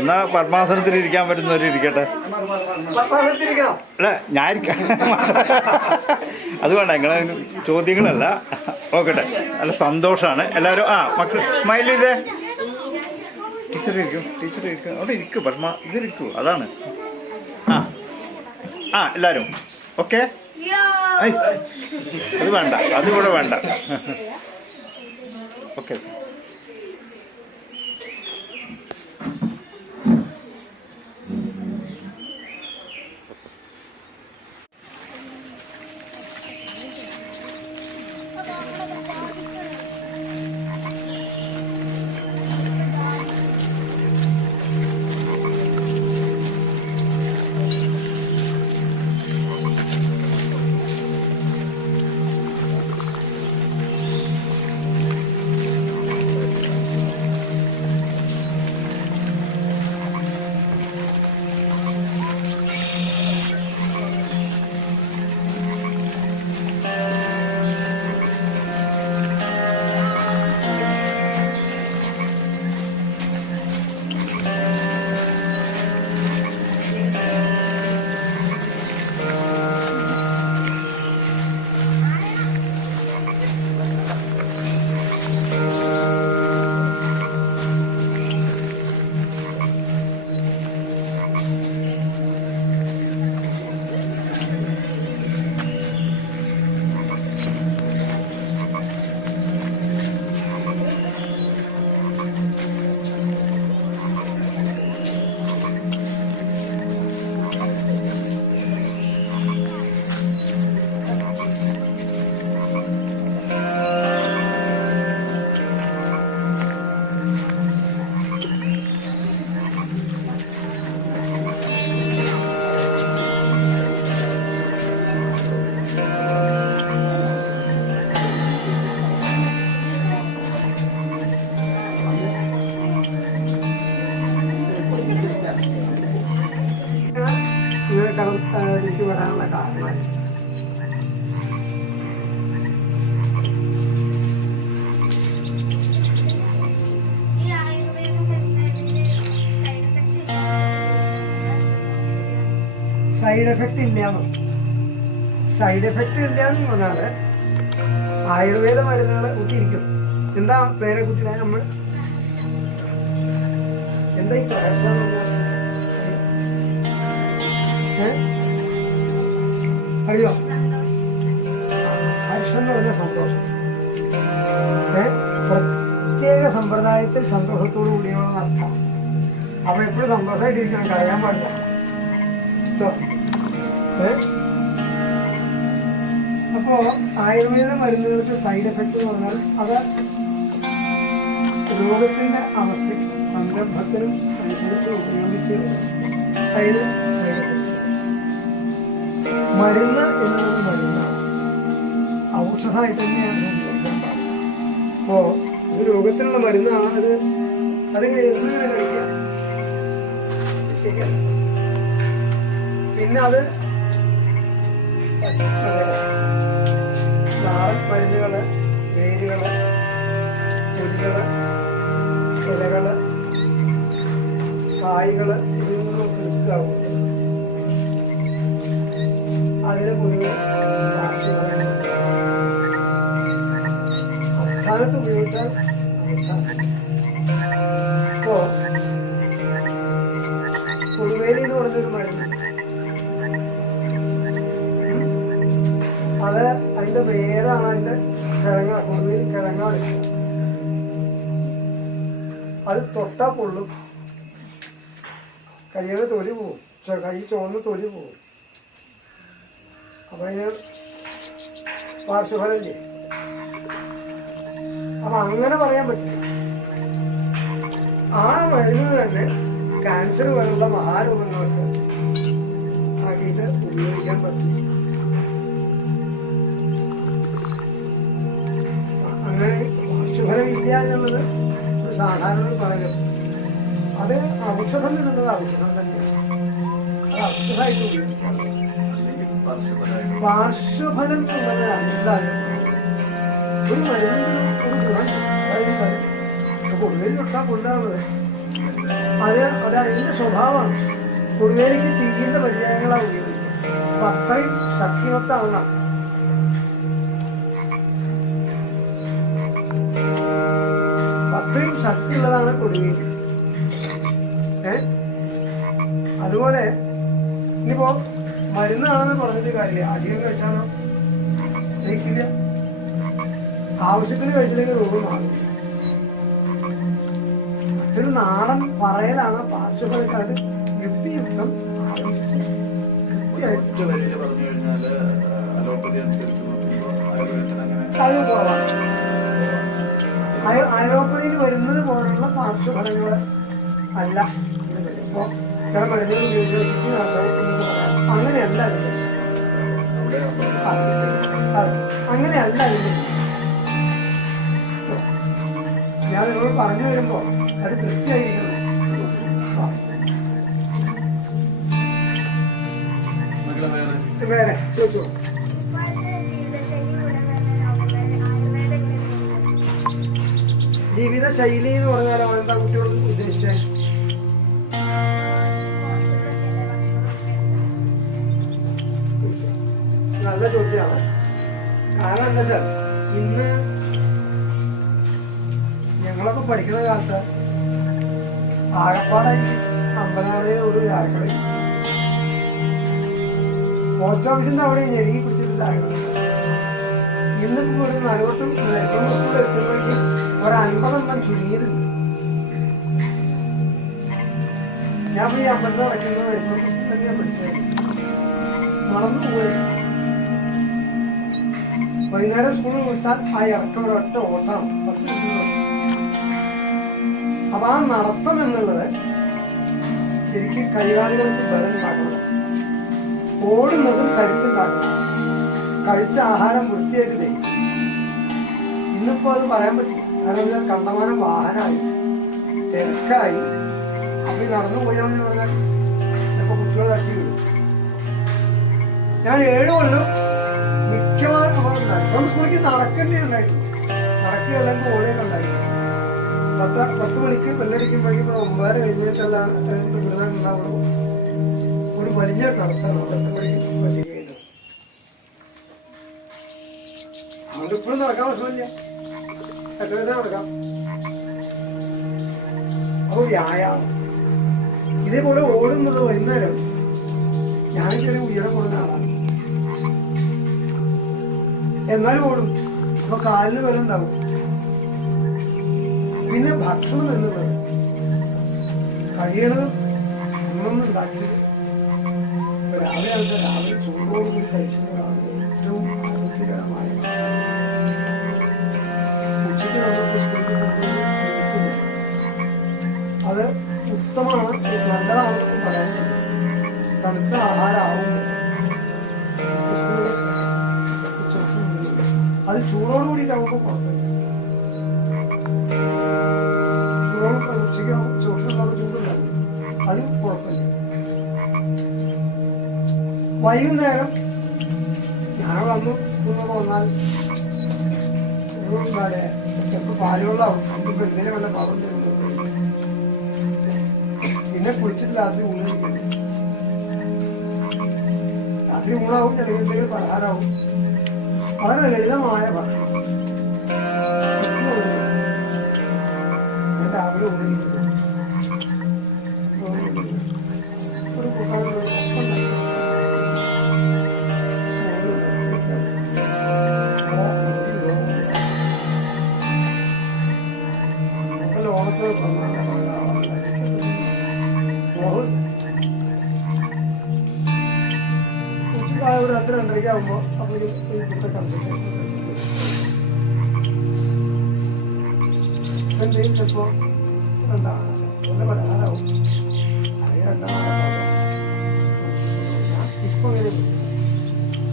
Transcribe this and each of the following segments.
എന്നാ പത്മാസനത്തിൽ ഇരിക്കാൻ പറ്റുന്നവർ ഇരിക്കട്ടെ. അല്ല ഞാൻ ഇരിക്കാം, അത് വേണ്ട, നിങ്ങളെ ചോദ്യങ്ങളല്ല. നോക്കട്ടെ, നല്ല സന്തോഷമാണ് എല്ലാവരും. മക്കൾ സ്മൈൽ ചെയ്തേ. ടീച്ചർ ഇരിക്കും, ടീച്ചർ ഇരിക്കും, അവിടെ ഇരിക്കും. പത്മ ഇതിരിക്കൂ, അതാണ്. എല്ലാവരും ഓക്കെ. അത് വേണ്ട, അതിവിടെ വേണ്ട. ഓക്കെ. എനിക്ക് വരാനുള്ള കാരണം സൈഡ് എഫക്റ്റ് ഇല്ലാന്ന്. സൈഡ് എഫക്റ്റ് ഇല്ലാന്ന് പറഞ്ഞാല് ആയുർവേദ മരുന്നുകൾ കുത്തിയിരിക്കും. എന്താ പേരെ കുട്ടികളെ നമ്മൾ എന്താ ഈ അറിയോ? ഹർഷം എന്ന് പറഞ്ഞ സന്തോഷം. പ്രത്യേക സമ്പ്രദായത്തിൽ സന്തോഷത്തോടു കൂടിയുള്ള അർത്ഥം. അപ്പൊ എപ്പോഴും സന്തോഷമായിട്ടിരിക്കണം, കളയാൻ പാടില്ല. അപ്പോ ആയുർവേദ മരുന്നുകൾക്ക് സൈഡ് എഫക്റ്റ് എന്ന് പറഞ്ഞാൽ അത് രോഗത്തിന്റെ അവസ്ഥയ്ക്ക് സന്ദർഭത്തിനും അനുസരിച്ച് ഉപയോഗിച്ച് സൈഡ് എഫക്റ്റ്. മരുന്ന് എന്നത് മരുന്നാണ്, ഔഷധമായിട്ട് തന്നെയാണ്. അപ്പോ ഇത് രോഗത്തിനുള്ള മരുന്നാണ്. അതിങ്ങനെ എങ്ങനെ കഴിക്കാം, ശരിയല്ല. പിന്നെ അത് നാടൻ മരുന്നുകള്, വേരുകള്, തൊലികള്, ഇലകള്, കായ്കള് ഇതൊന്നും എടുക്കാവും. അതിന് പൊതുവെ അസ്ഥാനത്ത് ഉപയോഗിച്ചാൽ ഇപ്പോ കൊടുവേലി എന്ന് പറഞ്ഞൊരു മരുന്ന്, അത് അതിന്റെ വേരാണ്, അതിന്റെ കിഴങ്ങ, കൊടുവേലി കിഴങ്ങ വെക്കുക. അത് തൊട്ടാ പൊള്ളും, കൈയുടെ തൊലി പോവും, കൈ ചുവന്ന് തൊലി പോവും. അപ്പൊ അതിന് പാർശ്വഫലം ചെയ്യും. അപ്പൊ അങ്ങനെ പറയാൻ പറ്റില്ല. ആ മരുന്ന് തന്നെ ക്യാൻസർ പോലുള്ള മഹാരോഗങ്ങൾക്ക് ആക്കിയിട്ട് ഉപയോഗിക്കാൻ പറ്റും. അങ്ങനെ പാർശ്വഫലം ഇല്ല എന്നുള്ളത് ഒരു സാധാരണ പറയും. അത് ഔഷധം എന്നുള്ളത് ഔഷധം തന്നെയാണ്, അത് ഔഷധമായിട്ട് ഉപയോഗിക്കാം. പാർശ്വഫലം എന്നുള്ളത് എന്തായാലും ഒരു മരുന്നിന് ഒരു ഗുണം. അതായത് കൊടുവേലി തൊട്ടാൽ കൊണ്ടാവുന്നത് അത് അതിൻ്റെ സ്വഭാവമാണ്. കൊടുവേലിക്ക് തീയിൻ്റെ പര്യായങ്ങളാണ് ഉപയോഗിക്കുന്നത്. അപ്പം അത്രയും ശക്തിവത്താണ് അർത്ഥം. അത്രയും ശക്തിയുള്ളതാണ് കൊടുവേലി. അതുപോലെ ഇനിയിപ്പോ മരുന്നാണെന്ന് പറഞ്ഞിട്ട് കാര്യമില്ല. അധികം കഴിച്ചാലോ ദഹിക്കില്ല. ആവശ്യത്തിന് കഴിച്ചില്ലെങ്കിൽ രോഗം മാറും. മറ്റൊരു നാടൻ പറയലാണ് പാർശ്വഫലക്കാര് യുക്തിയുക്തം ആലോചിച്ച് കൃത്യമായിട്ട് അത് കുറവാണ്. അലോപ്പതിയിൽ വരുന്നത് പോലുള്ള പാർശ്വഫലങ്ങൾ അല്ല. ഇപ്പോ ചില മരുന്നുകൾ ഉപയോഗിച്ച് അങ്ങനെയല്ല അതിന്. അങ്ങനെയല്ല അതിന്. ഞാൻ നിങ്ങളോട് പറഞ്ഞു വരുമ്പോ അത് കൃത്യമായിരിക്കണം. വേറെ ചോദിച്ചോ. ജീവിത ശൈലി എന്ന് പറഞ്ഞാൽ എന്താ കുട്ടിയോട് ഉദ്ദേശിച്ചേ? നല്ല ചോദ്യമാണ്. കാരണം എന്താ വെച്ചാൽ ഇന്ന് ഞങ്ങളൊക്കെ പഠിക്കുന്ന കാലത്ത് ആകപ്പാടായി അമ്പലങ്ങളെയും ഒരു ചാരക്കളയും പോസ്റ്റ് ഓഫീസിന്റെ അവിടെ ഞെരുങ്ങി പിടിച്ചിട്ടില്ല. ഇന്നിപ്പോ ഒരു നടുവട്ടും എത്തുമ്പോഴേക്കും ഒരു 50 ചുരുങ്ങിയതുണ്ട്. ഞാൻ ഈ അമ്പലത്തിൽ നടക്കുന്നത് തന്നെയാണ് പഠിച്ചത്. നടന്നു പോയി വൈകുന്നേരം സ്കൂളിൽ വിട്ടാൽ ആ ഇറക്കം ഒരൊറ്റ ഓട്ടം 10 മിനിറ്റ്. അപ്പൊ ആ നടത്തം എന്നുള്ളത് ശരിക്കും കൈകാലുകൾക്ക് ബലം ഉണ്ടാക്കണം. ഓടുന്നതും കരുത്തുണ്ടാക്കണം. കഴിച്ച ആഹാരം വൃത്തിയായിട്ട് തരും. ഇന്നിപ്പോ അത് പറയാൻ പറ്റും. കാരണം കണ്ടമാനം വാഹനമായി തിരക്കായി. അപ്പൊ നടന്നു പോയാന്ന് പറഞ്ഞാൽ ചിലപ്പോ കുട്ടികളെ തട്ടി വിടും. ഞാൻ 7 കൊല്ലം മിക്കവാറും സ്കൂളിലേക്ക് നടക്കേണ്ടി ഉണ്ടായിരുന്നു. നടക്കുകയല്ലെങ്കിൽ ഓടുകയൊക്കെ ഉണ്ടായിരുന്നു. 10 മണിക്ക് ബെല്ലടിക്കുമ്പോഴേക്കും 9:30 കഴിഞ്ഞിട്ടെല്ലാം ഉണ്ടാവുള്ളൂ. ഒരു വലിയ നടത്താണ് 10 മണിക്ക് ശരിയായിട്ട്. അതുകൊണ്ട് ഇപ്പോഴും നടക്കാൻ പ്രശ്നമില്ല. എത്ര ദിവസം നടക്കാം. അപ്പൊ വ്യായാമം ഇതേപോലെ ഓടുന്നത് വൈകുന്നേരം. ഞാൻ ചെറിയ ഉയരം കൊടുക്കുന്ന ആളാണ്, എന്നാലും ഓടും. അപ്പൊ കാലിന് ബലം ഉണ്ടാവും. പിന്നെ ഭക്ഷണം എന്നുള്ളത് കഴിയണതും ഒന്നൊന്നും ഉണ്ടാക്കി രാവിലെ ചൂടോടുകൂടി കഴിക്കുന്നതാണ് ഏറ്റവും ആരോഗ്യകരമായ. ഉച്ചയ്ക്ക് അത് ഉത്തമമാണ്, നല്ലതാണെന്നും പറയാൻ തണുത്ത ആഹാരമാവുമ്പോൾ അത് ചൂടോട് കൂടിയിട്ടാവുമ്പോൾ കുഴപ്പമില്ല. ഉച്ചയ്ക്ക് ചൂടുണ്ടാവും, ചൂടുണ്ടാവും, അത് കുഴപ്പമില്ല. വൈകുന്നേരം ഞാനവിടെ അന്ന് വന്നാൽ ചിലപ്പോൾ പാലുകൊള്ളാവും. നമുക്കിപ്പോൾ എന്തെങ്കിലും വല്ല പറഞ്ഞു. പിന്നെ കുളിച്ചിട്ട് രാത്രി ഊണ് കഴിക്കണം. രാത്രി ഊണാവും, ചിലപ്പോൾ എന്തെങ്കിലും പലഹാരമാവും. വളരെ ലളിതമായ ഭക്ഷണം. ഞാൻ രാവിലെ ഊണിരിക്കുന്നു, ഒരു കൂട്ടാൻ ഒരു 2:30 ആകുമ്പോൾ അപ്പോൾ ഇപ്പോഴത്തെ കൺസൾട്ടേഷൻ എന്തെങ്കിലും ചിലപ്പോൾ എന്താണ് നല്ല പലഹാരമാവും. ഇപ്പൊ ഇങ്ങനെ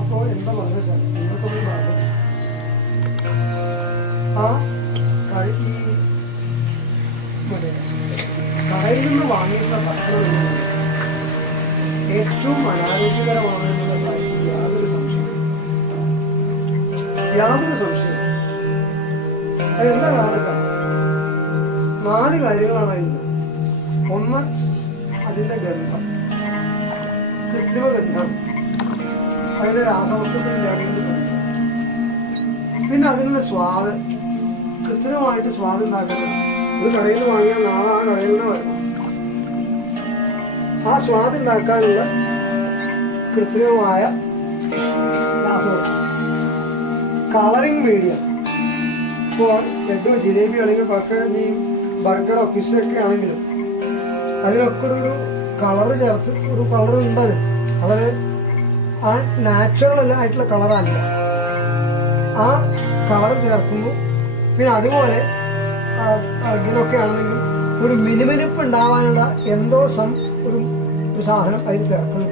അപ്പോൾ എന്താ പറഞ്ഞു വെച്ചാൽ നിങ്ങൾക്കൊന്നും പറഞ്ഞു ആ കടയിൽ നിന്ന് വാങ്ങിയിട്ടുള്ള ഭക്ഷണം ഏറ്റവും അനാരോഗ്യകരമാണെന്നുള്ള കാര്യത്തിൽ യാതൊരു സംശയവും. അതെന്താ കാരണം വെച്ചാൽ 4 കാര്യങ്ങളാണ് അതിന്. ഒന്ന് അതിൻ്റെ ഗന്ധം, കൃത്രിമ ഗന്ധം, അതിൻ്റെ രാസവസ്തുക്കളില്ലാതെ. പിന്നെ അതിനുള്ള സ്വാദ്, കൃത്രിമമായിട്ട് സ്വാദ് ഉണ്ടാക്കുന്നത്. ഒരു കടയിൽ നിന്ന് വാങ്ങിയാൽ നാളെ ആ കടയിൽ നിന്ന് വരണം. ആ സ്വാദ് ഉണ്ടാക്കാനുള്ള കൃത്രിമമായ രാസവസ്തു, കളറിങ് മീഡിയം. ഇപ്പോൾ ലഡു, ജിലേബി ആണെങ്കിലും പക്കഞ്ഞി, ബർഗറോ പിസ്സൊക്കെ ആണെങ്കിലും അതിലൊക്കെ ഒരു കളറ് ചേർത്ത്, ഒരു കളറുണ്ട്. അവർ ആ നാച്ചുറൽ ആയിട്ടുള്ള കളറല്ല, ആ കളർ ചേർക്കുന്നു. പിന്നെ അതുപോലെ ഇതിനൊക്കെ ആണെങ്കിലും ഒരു മിനുമിനുപ്പ് ഉണ്ടാവാനുള്ള എന്തോ ഒരു സാധനം അതിൽ ചേർക്കുന്നു.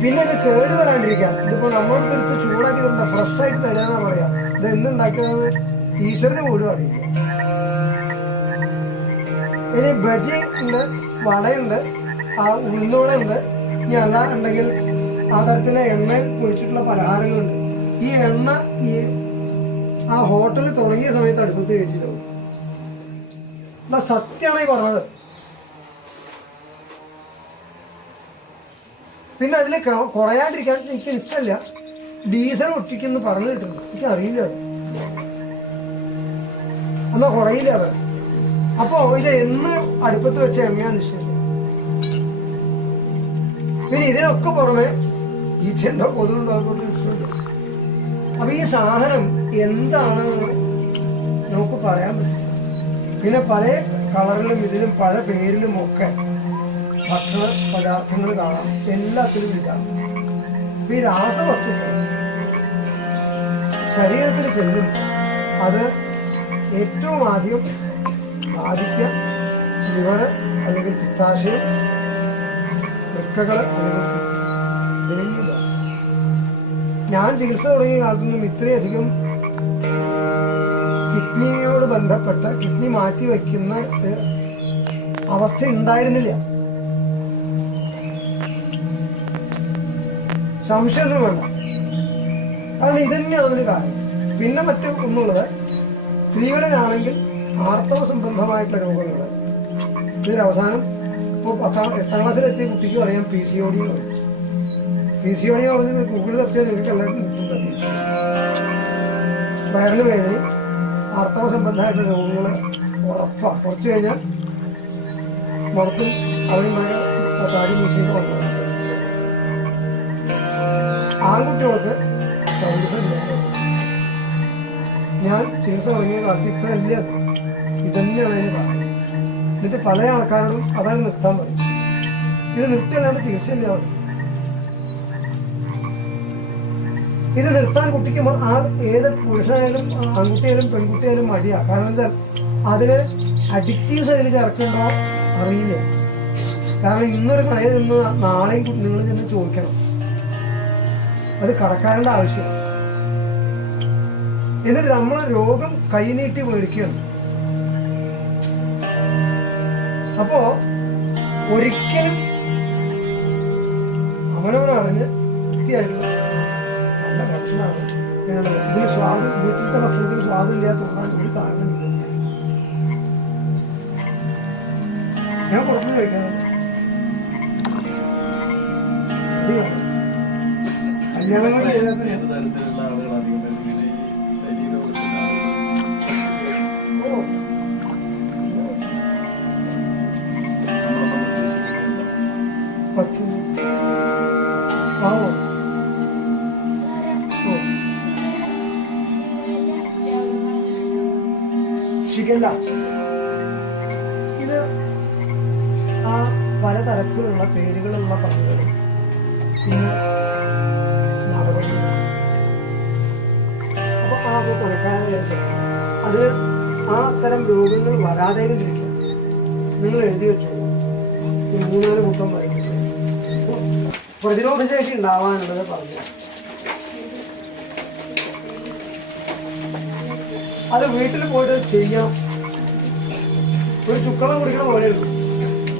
പിന്നെ ഇത് കേട് വരാണ്ടിരിക്കാം. ഇതിപ്പോ നമ്മൾ തീർത്ത് ചൂടാക്കി തരുന്ന ഫ്രഷ് ആയിട്ട് തരാന്നാ പറയാ. ഇത് എന്തുണ്ടാക്കുന്നത് ഈശ്വരന് പോലും അറിയില്ല. ഇനി ബജി ഉണ്ട്, വടയുണ്ട്, ആ ഉഴുന്നോളുണ്ട്, ഇനി അല്ല ഉണ്ടെങ്കിൽ ആ തരത്തിലെ എണ്ണയിൽ പൊരിച്ചിട്ടുള്ള പലഹാരങ്ങളുണ്ട്. ഈ എണ്ണ ഈ ആ ഹോട്ടലിൽ തുടങ്ങിയ സമയത്ത് അടുപ്പത്ത് കഴിച്ചിട്ടുണ്ടാവും. അല്ല, സത്യമാണ് ഈ പറഞ്ഞത്. പിന്നെ അതിൽ കുറയാണ്ടിരിക്കാൻ എനിക്ക് ഇഷ്ടമല്ല. ഡീസൽ ഒട്ടിക്കുന്നു പറഞ്ഞു കിട്ടുന്നു, എനിക്ക് അറിയില്ല. എന്നാ കുറയില്ല അത്. അപ്പൊ ഇത് എന്ന് അടുപ്പത്ത് വെച്ച എണ്ണയാന്ന് നിശ്ചയിച്ചു. പിന്നെ ഇതിനൊക്കെ പുറമെ ഈ ചെണ്ട കൊതുണ്ടാകുന്ന ഇഷ്ടമില്ല. അപ്പൊ ഈ സാധനം എന്താണെന്ന് നമുക്ക് പറയാൻ പറ്റും. പിന്നെ പല കളറിലും ഇതിലും പല പേരിലും ഒക്കെ ഭക്ഷണ പദാർത്ഥങ്ങൾ കാണാം, എല്ലാത്തിലും ഇതാണ്. ഈ രാസവസ്തുക്കൾ ശരീരത്തിൽ ചെല്ലും, അത് ഏറ്റവും ആദ്യം ബാധിക്കുക ലിവർ അല്ലെങ്കിൽ പിത്താശയം, വൃക്കകൾ അല്ലെങ്കിൽ ഞാൻ ചികിത്സ തുടങ്ങിയ കാലത്തൊന്നും ഇത്രയധികം കിഡ്നിയോട് ബന്ധപ്പെട്ട കിഡ്നി മാറ്റി വയ്ക്കുന്ന അവസ്ഥ ഉണ്ടായിരുന്നില്ല. സംശയമൊന്നും വേണ്ട. കാരണം ഇതന്നെയാണ് അതിന് കാരണം. പിന്നെ ഒന്നുള്ളത്, സ്ത്രീകളിലാണെങ്കിൽ ആർത്തവ സംബന്ധമായിട്ടുള്ള രോഗങ്ങൾ. ഇതിനവസാനം ഇപ്പോൾ 8ാം ക്ലാസ്സിലെത്തിയ കുട്ടിക്ക് പറയാം PCOD എന്ന് പറയും. PCOD എന്ന് പറഞ്ഞ് ഗൂഗിളിൽ തപ്പിയാൽ നിങ്ങൾക്ക് എല്ലാവർക്കും കിട്ടും. വയറിന് വേദനയും ആർത്തവ സംബന്ധമായിട്ടുള്ള രോഗങ്ങൾ ഉറപ്പാണ്. കുറച്ച് കഴിഞ്ഞാൽ മുഖത്തും അവരുമായ താടി മീശയും വന്നു. ആൺകുട്ടികൾക്ക് ഞാൻ ചികിത്സ തുടങ്ങിയ കാലത്ത് ഇത്ര ഇല്ല. ഇതന്നെയാണ് അതിന് കാരണം. എന്നിട്ട് പല ആൾക്കാരോടും അതാണ് നിർത്താൻ പറയും. ഇത് നിർത്തിയല്ലാണ്ട് ചികിത്സയില്ല. ഇത് നിർത്താൻ കുട്ടിക്ക് ആ ഏത് പുരുഷനായാലും ആൺകുട്ടിയായാലും പെൺകുട്ടിയായാലും മടിയാ. കാരണം എന്താ, അതിന് അഡിക്റ്റീവ്സ് അതിൽ ചേർക്കണ്ടോ അറിയില്ല. കാരണം ഇന്നൊരു കടയിൽ നിന്ന് നാളെയും നിങ്ങൾ ചെന്ന് ചോദിക്കണം. അത് കടക്കാരൻ്റെ ആവശ്യം. എന്നിട്ട് നമ്മൾ രോഗം കൈനീട്ടി മേടിക്കുകയാണ്. അപ്പോ ഒരിക്കലും അവനവനറിഞ്ഞ് വൃത്തിയായിട്ടുള്ള നല്ല ഭക്ഷണമാണ് ഇതിന് സ്വാദ്. വീട്ടിലത്തെ ഭക്ഷണത്തിന് സ്വാദില്ലാത്തതുകൊണ്ടാണ് ഒരു കാരണമില്ല. ഞാൻ പുറത്തുനിന്ന് കഴിക്കാറുണ്ട്. കല്യാണങ്ങൾ ഷിഗല്ല, ഇത് ആ പലതരത്തിലുള്ള പേരുകളുള്ള പങ്കുകളും പിന്നെ നടപടികളും. അപ്പൊ ആ കൊടുക്കാൻ ശേഷം അത് ആ തരം രോഗങ്ങൾ വരാതെയും ഇരിക്കും. നിങ്ങൾ എഴുതി വെച്ചു 3-4 കൂട്ടം വരും. പ്രതിരോധ ശേഷി ഉണ്ടാവാനുള്ളത് പറഞ്ഞു. അത് വീട്ടിൽ പോയിട്ട് ചെയ്യണം. ഒരു ചുക്കളം കുടിക്കണ പോലെ എടുക്കും.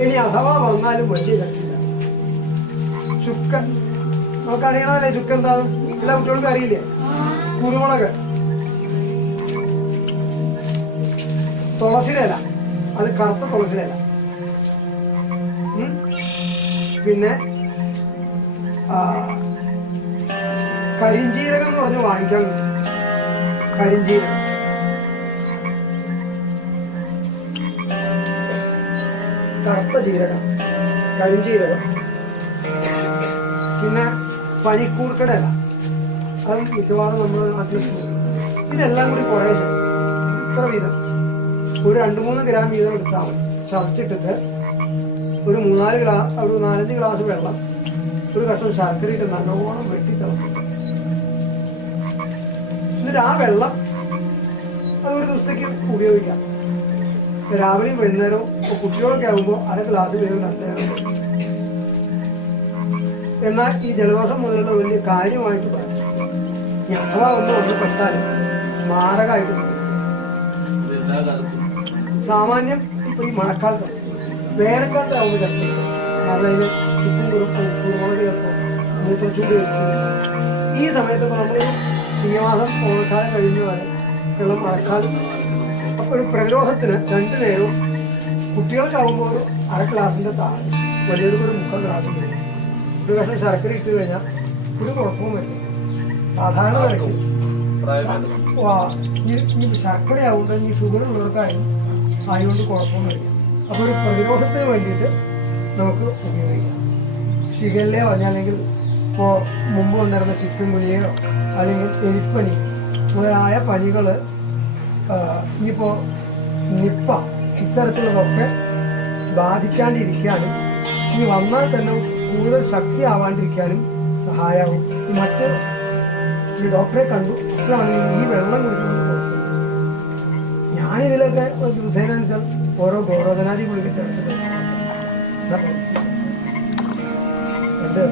ഇനി അഥവാ വന്നാലും വലിയ കട്ടില്ല. ചുക്കൻ നമുക്കറിയണതല്ലേ ചുക്കൻ എന്താണ്? എല്ലാ കുട്ടികൾക്കും അറിയില്ലേ? കുരുമുളക്, തുളസിയുടെ ഇല, അത് കറുത്ത തുളസിയില. പിന്നെ കരിഞ്ജീരകം എന്ന് പറഞ്ഞ് വാങ്ങിക്കാൻ കിട്ടും. കരിഞ്ജീരകം, കറുത്ത ജീരകം, കരിഞ്ജീരകം. പിന്നെ പനിക്കൂർക്കട ഇല, അത് മിക്കവാറും നമ്മുടെ നാട്ടിൽ. ഇതെല്ലാം കൂടി കുറേശ്ശെ ഇത്ര വീതം ഒരു 2-3 ഗ്രാം വീതം എടുത്താൽ മതി. ചതച്ചിട്ടിട്ട് ഒരു 4-5 ഗ്ലാസ് വെള്ളം, ഒരു കഷ്ണം ശർക്കര ഇട്ട് നല്ലോണം വെട്ടി തിളപ്പിക്കും. എന്നിട്ട് ആ വെള്ളം അതൊരു ദിവസത്തേക്ക് ഉപയോഗിക്കാം. രാവിലെയും വൈകുന്നേരവും കുട്ടികളൊക്കെ ആകുമ്പോൾ 1/2 ഗ്ലാസ് വീതം നല്ലതാണ്. എന്നാൽ ഈ ജലദോഷം മുതലുള്ള വലിയ കാര്യമായിട്ട് പറയും. അഥവാ ഒന്ന് പെട്ടാലും മാരകമായിട്ട് സാമാന്യം ഇപ്പൊ ഈ മഴക്കാലത്ത്, വേനൽക്കാലത്ത് ആവുമ്പോൾ ചർച്ച, കാരണം അതിന് ചുറ്റും കുരുമുളക് ചേർക്കും, മൂത്രച്ചൂട് ചേർക്കും. ഈ സമയത്ത് നമ്മൾ ചിങ്ങമാസം ഓണക്കാലം കഴിഞ്ഞു വരെ വെള്ളം മഴക്കാലം. അപ്പോൾ ഒരു പ്രതിരോധത്തിന് 2 നേരവും കുട്ടികൾക്കാവുമ്പോൾ ഒരു 1/2 ഗ്ലാസിന്റെ താഴെ, വലിയൊരു 3/4 ഗ്ലാസ് വരും. ഒരു കഷ്ണം ശർക്കര ഇട്ട് കഴിഞ്ഞാൽ ഒരു കുഴപ്പവും വരും. സാധാരണ നിലയ്ക്ക് ഈ ശർക്കര ആവുമ്പോൾ ഈ ഷുഗർ ഉള്ളവർക്കായും ആയതുകൊണ്ട് കുഴപ്പവും വരില്ല. അപ്പോൾ ഒരു പ്രതിരോധത്തിന് വേണ്ടിയിട്ട് നമുക്ക് ഉപയോഗിക്കാം. ഷിഗല്ലയോ അല്ലെങ്കിൽ ഇപ്പോൾ മുമ്പ് വന്നിരുന്ന ചിക്കൻ ഗുനിയയോ അല്ലെങ്കിൽ എലിപ്പനി മുതലായ പനികൾ, ഇനിയിപ്പോൾ നിപ്പ, ഇത്തരത്തിലുള്ളതൊക്കെ ബാധിക്കാണ്ടിരിക്കാനും ഇനി വന്നാൽ തന്നെ കൂടുതൽ ശക്തി ആവാണ്ടിരിക്കാനും സഹായമാകും. മറ്റ് ഈ ഡോക്ടറെ കണ്ടു അപ്പോഴാണെങ്കിൽ ഈ വെള്ളം കുടിക്കുന്നത്. ഞാനിതിലൊക്കെ ദിവസേന വെച്ചാൽ ഓരോ ഗോരോധനാദി ഗുളിക ചേർത്തിട്ട് എന്ത്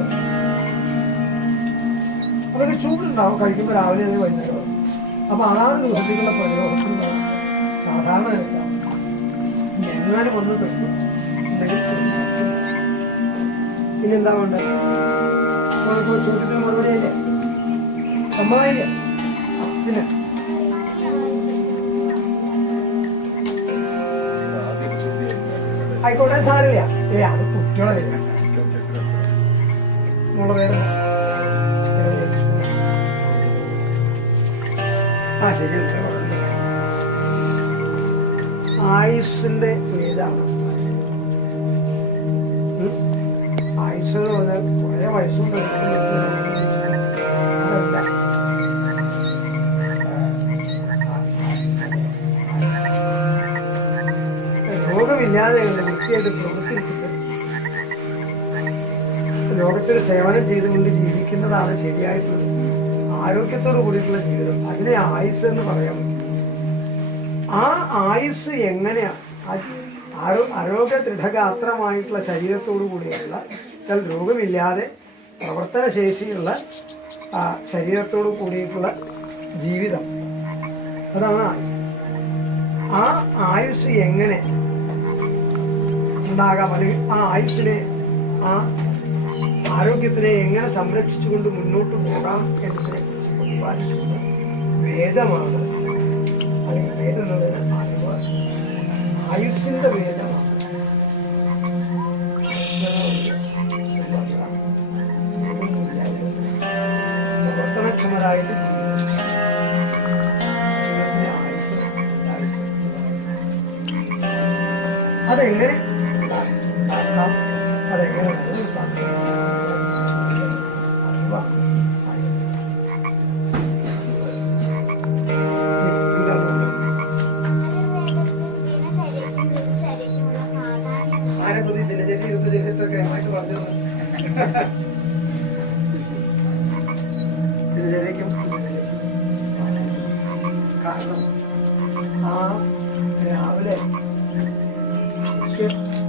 അപ്പൊ ഇത് ചൂടുണ്ടാവും കഴിക്കുമ്പോൾ രാവിലെ അല്ലെങ്കിൽ വൈകുന്നേരം. അപ്പൊ അതാണ് ദിവസത്തേക്കുള്ള പ്രതിരോധത്തിനുണ്ടാവും. സാധാരണ എങ്ങാനും വന്ന് പെട്ടു ഉണ്ടെങ്കിൽ ഇനി എന്താ വേണ്ടത്? ചോദ്യത്തിന് മറുപടി അല്ലേ? സമ്മതമില്ലേ? പിന്നെ ആയിക്കോട്ടെ, സാരില്ല. അത് കുട്ടികളെ നമ്മളെ പേര് ശരി. ആയുസ്സിന്റെ പേരാണ്. ആയുസ് എന്ന് പറഞ്ഞാൽ കുറെ വയസ്സുണ്ട്. രോഗമില്ലാതെ വൃത്തിയായിട്ട് പ്രവർത്തിച്ചിട്ട് ലോകത്തിൽ സേവനം ചെയ്തുകൊണ്ട് ജീവിക്കുന്നതാണ് ശരിയായിട്ടുള്ളത്. ആരോഗ്യത്തോടു കൂടിയിട്ടുള്ള ജീവിതം, അതിനെ ആയുസ് എന്ന് പറയാം. ആ ആയുസ് എങ്ങനെയാണ്? ആരോഗ്യ ദൃഢഗാത്രമായിട്ടുള്ള ശരീരത്തോടു കൂടിയുള്ള, രോഗമില്ലാതെ പ്രവർത്തനശേഷിയുള്ള ശരീരത്തോടു കൂടിയിട്ടുള്ള ജീവിതം, അതാണ് ആയുസ്. ആ ആയുസ് എങ്ങനെ ഉണ്ടാകാം, അല്ലെങ്കിൽ ആ ആയുസ്സിനെ, ആ ആരോഗ്യത്തിനെ എങ്ങനെ സംരക്ഷിച്ചുകൊണ്ട് മുന്നോട്ട് പോകാം എന്നതിനെ കുറിച്ച് പ്രതിപാദിക്കുന്ന വേദമാണ്. അല്ലെങ്കിൽ വേദം എന്നുള്ളതിന് അറിവ്, ആയുസ്സിന്റെ വേദമാണ്. പ്രവർത്തനക്ഷമരായിട്ട് അതെങ്ങനെ ഉണ്ടാക്കാം, അതെങ്ങനെ ആരെക്കുറിച്ച് ദിനചര്യത്തൊക്കെ ആയിട്ട് പറഞ്ഞു. ദിനചര്യക്കും കാരണം ആ രാവിലെ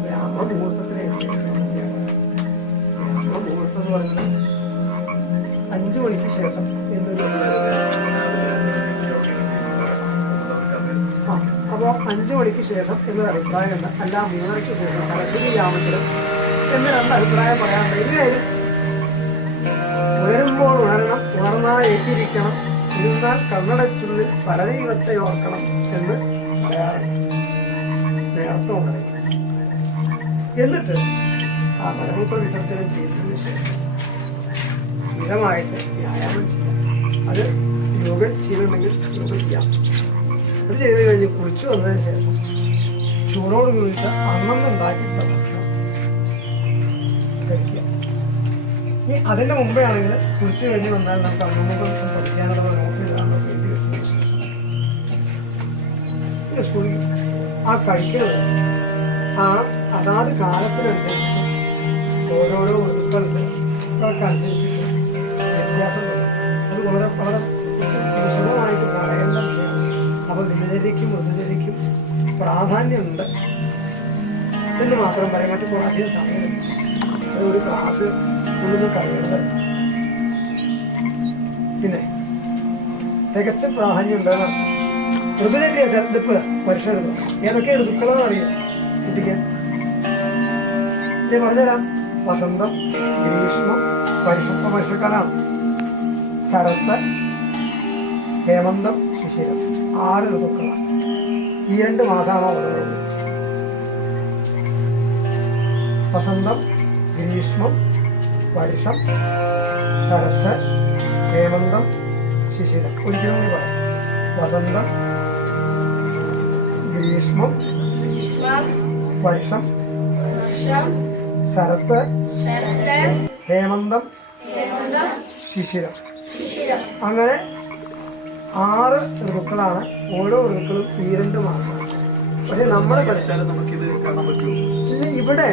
ബ്രാഹ്മമുഹൂർത്തത്തിന് ബ്രാഹ്മമുഹൂർത്തം എന്ന് പറയുന്നത് 5 മണിക്ക് ശേഷം എന്നൊരു. അപ്പോൾ 5 മണിക്ക് ശേഷം എന്നൊരു അഭിപ്രായമുണ്ട്. അല്ല 3:30 ശേഷം സരസ്വതി യാമത്തിലും എന്ന് 2 അഭിപ്രായം പറയാറുണ്ട്. എങ്ങനെയായാലും ഉണരുമ്പോൾ ഉണരണം, ഉണർന്നാൽ ഏറ്റിരിക്കണം, ഇരുന്നാൽ കണ്ണടച്ചുള്ളിൽ പരദൈവത്തെ ഓർക്കണം എന്ന് പറയാറുണ്ട്. നേർത്ത ഉണരുക. എന്നിട്ട് ആ മലമൂത്ര വിസർജനം ചെയ്തതിന് ശേഷം സ്ഥിരമായിട്ട് വ്യായാമം ചെയ്യാം. അത് യോഗ ചെയ്യുന്നുണ്ടെങ്കിൽ യോഗ ചെയ്യാം. അത് ചെയ്ത് കഴിഞ്ഞ് കുളിച്ചു വന്നതിന് ശേഷം ചൂടോട് കുളിച്ച് അന്നന്നുണ്ടാക്കിയിട്ടുള്ള ഭക്ഷണം കഴിക്കുക. ഇനി അതിൻ്റെ മുമ്പേ ആണെങ്കിൽ കുളിച്ചു കഴിഞ്ഞ് വന്നാൽ നമുക്ക് അന്നന്നും പഠിക്കാനുള്ള നോക്കിയതാണോ എഴുതി വെച്ചതിന് ശേഷം പിന്നെ സ്കൂളിൽ ആ കഴിക്കുന്നത് അതാത് കാലത്തിനനുസരിച്ച് ഓരോരോ ഋതുക്കൾക്കനുസരിച്ചിട്ട് വ്യത്യാസം വരും. അത് വളരെ വളരെ വിശദമായിട്ട് പറയേണ്ട വിഷയമാണ്. അപ്പോൾ ദിനചര്യക്കും ഋതുചര്യക്കും പ്രാധാന്യമുണ്ട് എന്ന് മാത്രം പറയും. മറ്റു കുറേ സമയമില്ല. അത് ഒരു ക്ലാസ് ഉള്ളിൽ കഴിയുന്നത് പിന്നെ തികച്ച പ്രാധാന്യമുണ്ടെന്ന് ഋതുചര്യ തെരഞ്ഞെടുപ്പ് പരിശോധന ഏതൊക്കെ ഋതുക്കളെന്ന് അറിയാം കുട്ടിക്ക് ഞാൻ പറഞ്ഞുതരാം. വസന്തം, ഗ്രീഷ്മം, വർഷക്കാലമാണ്. ശരത്ത്, ഹേമന്തം, ശിശിരം 6 ഋതുക്കളാണ്. ഈ 2 മാസമാണോ ഉള്ളത്. വസന്തം, ഗ്രീഷ്മം, വർഷം, ശരത്ത്, ഹേമന്തം, ശിശിരം. ഒരിക്കലും കൂടി പറയാം. വസന്തം, ഗ്രീഷ്മം, വർഷം, ശരത്ത്, ഹേമന്തം, ശിശിരം. അങ്ങനെ 6 ഋതുക്കളാണ്. ഓരോ ഋതുക്കളും 2 മാസം. പക്ഷെ നമ്മുടെ ഇവിടെ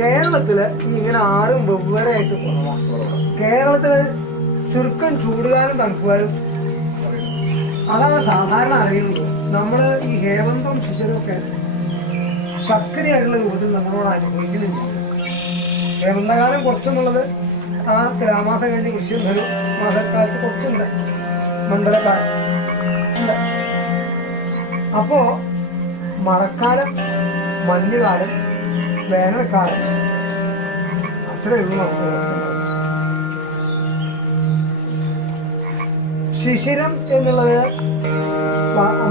കേരളത്തില് ഇങ്ങനെ 6 വെവ്വേറെയായിട്ട് കുറവാണ്. കേരളത്തില് ചുരുക്കം ചൂടുകാലം തണുപ്പുകാലം അതാണ് സാധാരണ അറിയുന്നത്. നമ്മൾ ഈ ഹേമന്തം ശിശിരമൊക്കെ ശക്തിയായിട്ടുള്ള രൂപത്തിൽ നമ്മളോട് അനുഭവിക്കുന്നില്ല. ഹേമന്തകാലം കുറച്ചെന്നുള്ളത് ആ തുലാമാസം കഴിഞ്ഞ് കൃഷിയൊരു മാസക്കാലത്ത് കുറച്ചുണ്ട്. മണ്ഡലക്കാലം ഉണ്ട്. അപ്പോ മഴക്കാലം, മഞ്ഞുകാലം, വേനൽക്കാലം അത്രയേ ഉള്ളൂ നമുക്ക്. ശിശിരം എന്നുള്ളത്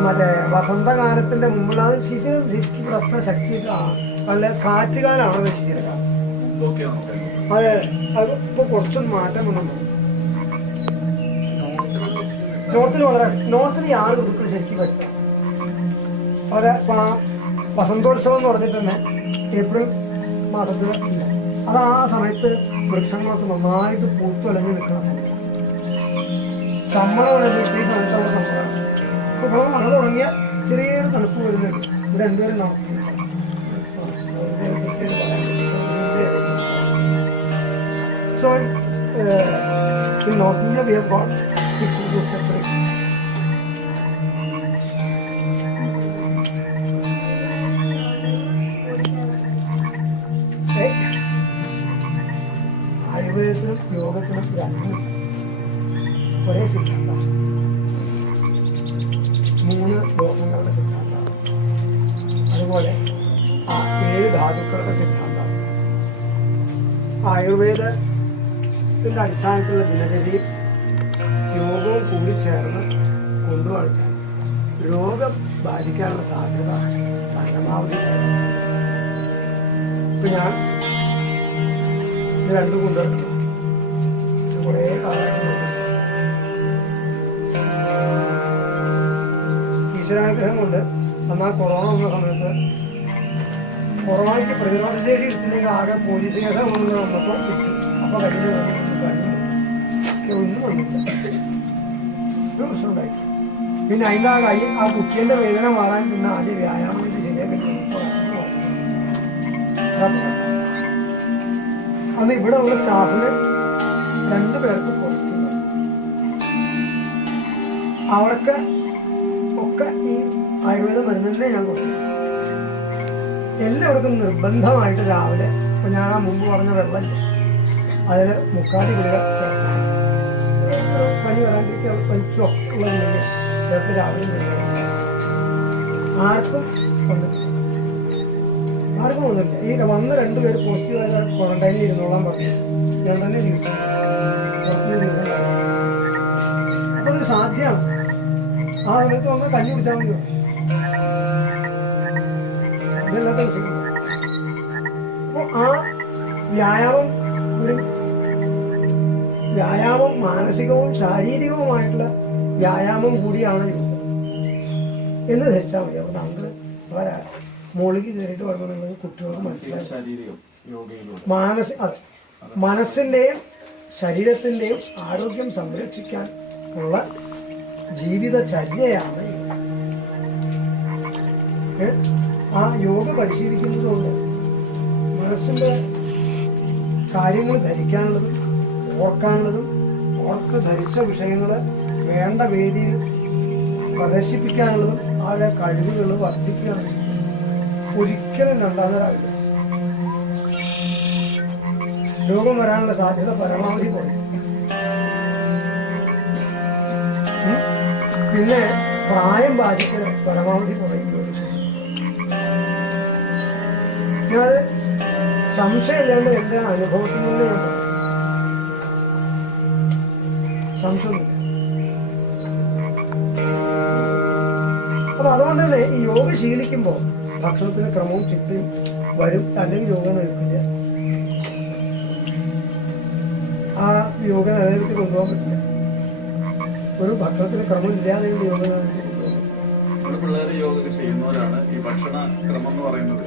മറ്റേ വസന്തകാലത്തിന്റെ മുമ്പിലാണ്. ശിശിരം ഇവിടെ അത്ര ശക്തിയിട്ടാണ്. നല്ല കാറ്റുകാലമാണ് ശിശിരകാലം. അതെ, അത് ഇപ്പൊ കുറച്ചൊരു മാറ്റം വന്നു. നോർത്തിൽ 6 ഋതുക്കൾ ശരിക്കും പറ്റാം. അവിടെ വസന്തോത്സവം എന്ന് പറഞ്ഞിട്ട് തന്നെ ഏപ്രിൽ മാസത്തിൽ ഇല്ല. അത് ആ സമയത്ത് വൃക്ഷങ്ങളൊക്കെ നന്നായിട്ട് പൂത്തുലഞ്ഞ് നിൽക്കുന്ന സമയത്ത് സമ്മറോടെ ഈ സമയത്തുള്ള സംഭവം. ഇപ്പോൾ മഴ തുടങ്ങിയ ചെറിയൊരു തണുപ്പ് വരുന്നുണ്ട്. ഇത് രണ്ടുപേരും നമുക്ക് So in North India we have got 6 ऋतुs separate. ആയുർവേദത്തിലും യോഗത്തിലും രണ്ടും ഒരേ സിദ്ധാന്തമാണ്. 3 ലോകങ്ങളുടെ സിദ്ധാന്തമാണ്. അതുപോലെ 7 ധാതുക്കളുടെ സിദ്ധാന്തമാണ്. ആയുർവേദത്തിന്റെ അടിസ്ഥാനത്തിലുള്ള ദിനചര്യയും യോഗവും കൂടി ചേർന്ന് കൊണ്ടുപോകാൻ രോഗം ബാധിക്കാനുള്ള സാധ്യത പരമാവധി. ഇപ്പൊ ഞാൻ ഇത് 2 കൊണ്ടുവരണം. കുറേ കാലമായിട്ട് ഈശ്വരാനുഗ്രഹം കൊണ്ട് എന്നാൽ കൊറോണ വന്ന സമയത്ത് കൊറോണയ്ക്ക് പ്രതിരോധശേഷി എടുത്തില്ലെങ്കിൽ ആകെ പോലീസ് കേസ് വന്നപ്പോൾ കിട്ടും. അപ്പോൾ കഴിഞ്ഞ ഒന്നും വന്നില്ല. ഒരു പ്രശ്നം ഉണ്ടായി. പിന്നെ അതിൻ്റെ ആ കുട്ടിയുടെ വേദന മാറാൻ പിന്നെ ആദ്യം വ്യായാമം ചെയ്യാൻ പറ്റും. അന്ന് ഇവിടെ ഉള്ള സ്റ്റാഫിന് 2 പേർക്ക് പോസിറ്റീവ്. അവർക്ക് ഒക്കെ ഈ ആയുർവേദ മരുന്നിനെ ഞാൻ കൊടുത്തു. എല്ലാവർക്കും നിർബന്ധമായിട്ട് രാവിലെ ഇപ്പം ഞാൻ ആ മുമ്പ് പറഞ്ഞ വെള്ളമില്ല, അതിൽ 3/4 ഗുളിക ചേർക്കണം. പനി വരാണ്ടിരിക്കുക പനിക്കോ ഉള്ളതുണ്ടെങ്കിൽ ചേർത്ത് രാവിലെ ആർക്കും വന്നിട്ടില്ല. ആർക്കും വന്നില്ല. ഈ വന്ന 2 പേര് പോസിറ്റീവായ ക്വാറന്റൈനിൽ ഇരുന്നോളാൻ പറഞ്ഞു. ഞാൻ തന്നെ ജീവിച്ചു. അപ്പോൾ ഇത് സാധ്യമാണ്. ആ സമയത്ത് വന്ന് കഞ്ഞി കുടിച്ചാൽ മതിയോ? ഇത് ഇതല്ലാത്ത വിഷയം. അപ്പോൾ ആ വ്യായാമം വ്യായാമം മാനസികവും ശാരീരികവുമായിട്ടുള്ള വ്യായാമം കൂടിയാണ് യോഗ എന്ന് ധരിച്ചാൽ മതി. അപ്പോൾ നമ്മൾ അവരാ മോളിക്ക് കയറിയിട്ട് പറയുന്നത് കുട്ടികൾക്ക് മനസ്സിലായി അതെ മനസ്സിൻ്റെയും ശരീരത്തിൻ്റെയും ആരോഗ്യം സംരക്ഷിക്കാൻ ഉള്ള ജീവിതചര്യയാണ് ആ യോഗ പരിശീലിക്കുന്നതുകൊണ്ട് മനസ്സിൻ്റെ കാര്യങ്ങൾ ധരിക്കാനുള്ളതും ഓർക്കാനുള്ളതും ഓർക്ക് ധരിച്ച വിഷയങ്ങൾ വേണ്ട വേദിയിൽ പ്രദർശിപ്പിക്കാനുള്ളതും അവരുടെ കഴിവുകൾ വർദ്ധിക്കുകയാണ്. ഒരിക്കലും രണ്ടാമതാവില്ല. രോഗം വരാനുള്ള സാധ്യത പരമാവധി കുറയും. പിന്നെ പ്രായം ബാധിക്കൽ പരമാവധി കുറയും. ഞാൻ സംശയമില്ലാണ്ട് എൻ്റെ അനുഭവത്തിൽ നിന്ന് ഞാൻ പറയും. സംശയമില്ല. അപ്പൊ അതുകൊണ്ട് തന്നെ ഈ യോഗ ശീലിക്കുമ്പോൾ ഭക്ഷണത്തിന് ക്രമവും ചിട്ടയും വരും, അല്ലെങ്കിൽ യോഗ നിൽക്കില്ല. ആ യോഗ നിലനിർത്തി കൊണ്ടുപോകാൻ പറ്റില്ല. ഒരു ഭക്ഷണത്തിന് ക്രമം ഇല്ലാതെ യോഗ നിലനിർത്തി കൊണ്ടുപോകാൻ നമ്മുടെ പിള്ളേർ യോഗ ചെയ്യുന്നവരാണ്. ഈ ഭക്ഷണ ക്രമം എന്ന് പറയുന്നത്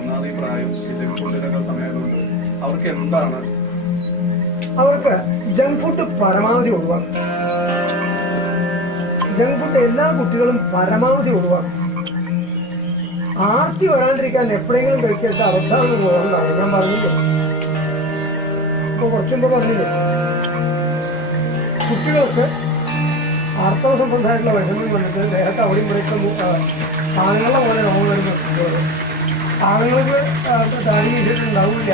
ഒന്നാമത് ഈ പ്രായം ഈ ജങ്ക് ഫുഡിനൊക്കെ സമയമുണ്ട്. അവർക്ക് എന്താണ്? അവർക്ക് ജങ്ക് ഫുഡ് പരമാവധി ഒഴിവാക്കും. ജങ്ക് ഫുഡ് എല്ലാ കുട്ടികളും പരമാവധി ഒഴിവാക്കും. ആർത്തി വരാണ്ടിരിക്കാൻ എപ്പോഴെങ്കിലും കഴിക്കാത്ത അവസാനം പോകുന്നതാണ്. ഞാൻ പറഞ്ഞില്ലേ, ഇപ്പോൾ കുറച്ചുമ്പോ പറഞ്ഞില്ലേ, കുട്ടികൾക്ക് ആർത്തവ സംബന്ധമായിട്ടുള്ള വിഷമം വന്നിട്ട് ദേഹത്ത് അവിടെയും ഇവിടേക്കും ആണുങ്ങളെ പോലെ രോഗം വരുന്ന കുട്ടികൾ. ആണുങ്ങൾക്ക് താടി വീശിട്ടുണ്ടാവില്ല.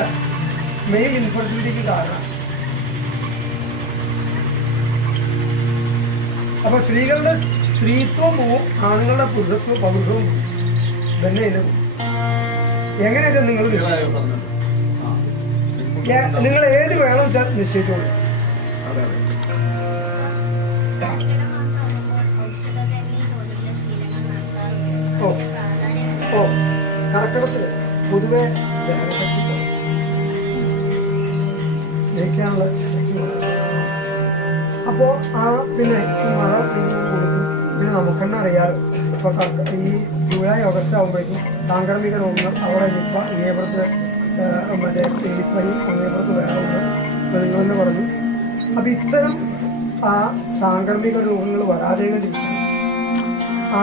മെയിൽ ഇൻഫെർട്ടിലിറ്റിക്ക് കാരണം. അപ്പൊ സ്ത്രീകളുടെ സ്ത്രീത്വം പോവും, ആണുങ്ങളുടെ പുരുഷത്വം പൗരുഷവും തന്നെ എങ്ങനെയല്ല നിങ്ങൾ നിങ്ങൾ ഏത് വേണം നിശ്ചയിച്ചോളൂ. കർക്കിടത്തില് പൊതുവെ ജയിക്കാനുള്ള അപ്പോ ആ പിന്നെ മഴ കൊടുക്കും. പിന്നെ നമുക്കെന്നെ അറിയാം, ഇപ്പൊ ഈ ജൂലൈ ഓഗസ്റ്റ് ആകുമ്പോഴേക്കും സാംക്രമിക രോഗങ്ങൾ അവിടെ നിപ്പ ഇങ്ങേപ്പുറത്ത് മറ്റേ എലിപ്പനി അങ്ങേപ്പുറത്ത് വേറെ ഉണ്ട് നിങ്ങളെന്ന് പറഞ്ഞു. അപ്പൊ ഇത്തരം ആ സാംക്രമിക രോഗങ്ങൾ വരാതെ ആ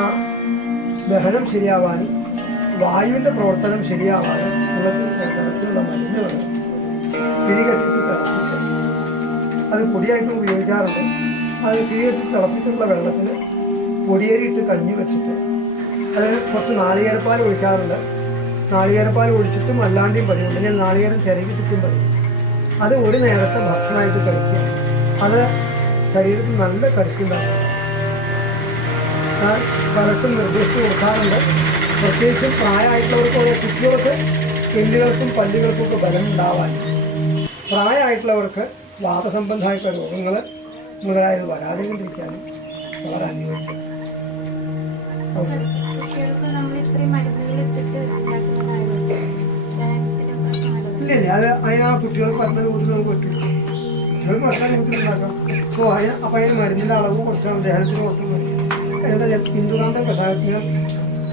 ദഹനം ശരിയാവാനും വായുവിന്റെ പ്രവർത്തനം ശരിയാവാനും തരത്തിലുള്ള മരുന്നുകൾ തിരികെട്ടിട്ട് തിളപ്പിച്ച് അത് പൊടിയായിട്ട് ഉപയോഗിക്കാറുണ്ട്. അത് തിരികെട്ടി തിളപ്പിച്ചിട്ടുള്ള വെള്ളത്തിന് പൊടിയേരിയിട്ട് കഞ്ഞി വെച്ചിട്ട് അതിന് കുറച്ച് നാളികേരപ്പാൽ ഒഴിക്കാറുണ്ട്. നാളികേരപ്പാൽ ഒഴിച്ചിട്ടും അല്ലാണ്ടെയും പതിവുണ്ട്. അല്ലെങ്കിൽ നാളികേരം ചിരകിട്ടിട്ടും പതിവ്. അത് ഒരു നേരത്തെ ഭക്ഷണമായിട്ട് കഴിക്കുക. അത് ശരീരത്തിൽ നല്ല കരുത്തുണ്ടാകും. ഞാൻ പലർക്കും നിർദ്ദേശിച്ച് കൊടുക്കാറുണ്ട്. പ്രത്യേകിച്ചും പ്രായമായിട്ടുള്ളവർക്ക്, കുട്ടികൾക്ക് എല്ലുകൾക്കും പല്ലുകൾക്കും ഒക്കെ ബലം ഉണ്ടാവാൻ, പ്രായമായിട്ടുള്ളവർക്ക് വാതസംബന്ധമായിട്ടുള്ള രോഗങ്ങൾ മുതലായത് വരാതെ കൊണ്ടിരിക്കാനും വളരെ അനുയോജ്യം. ഇല്ല, അത് അതിനാ കുട്ടികൾക്ക് പറഞ്ഞ രൂപത്തിൽ നമുക്ക് പറ്റില്ല. കുട്ടികൾക്ക് പറഞ്ഞ രൂപത്തിൽ ഉണ്ടാക്കാം. അപ്പോൾ അപ്പം അതിന് മരുന്നിൻ്റെ അളവ് കുറച്ചാണ്, ദേഹത്തിന് കുറച്ച് മതി. ഹിന്ദുകാന്ത കഷായത്തിന്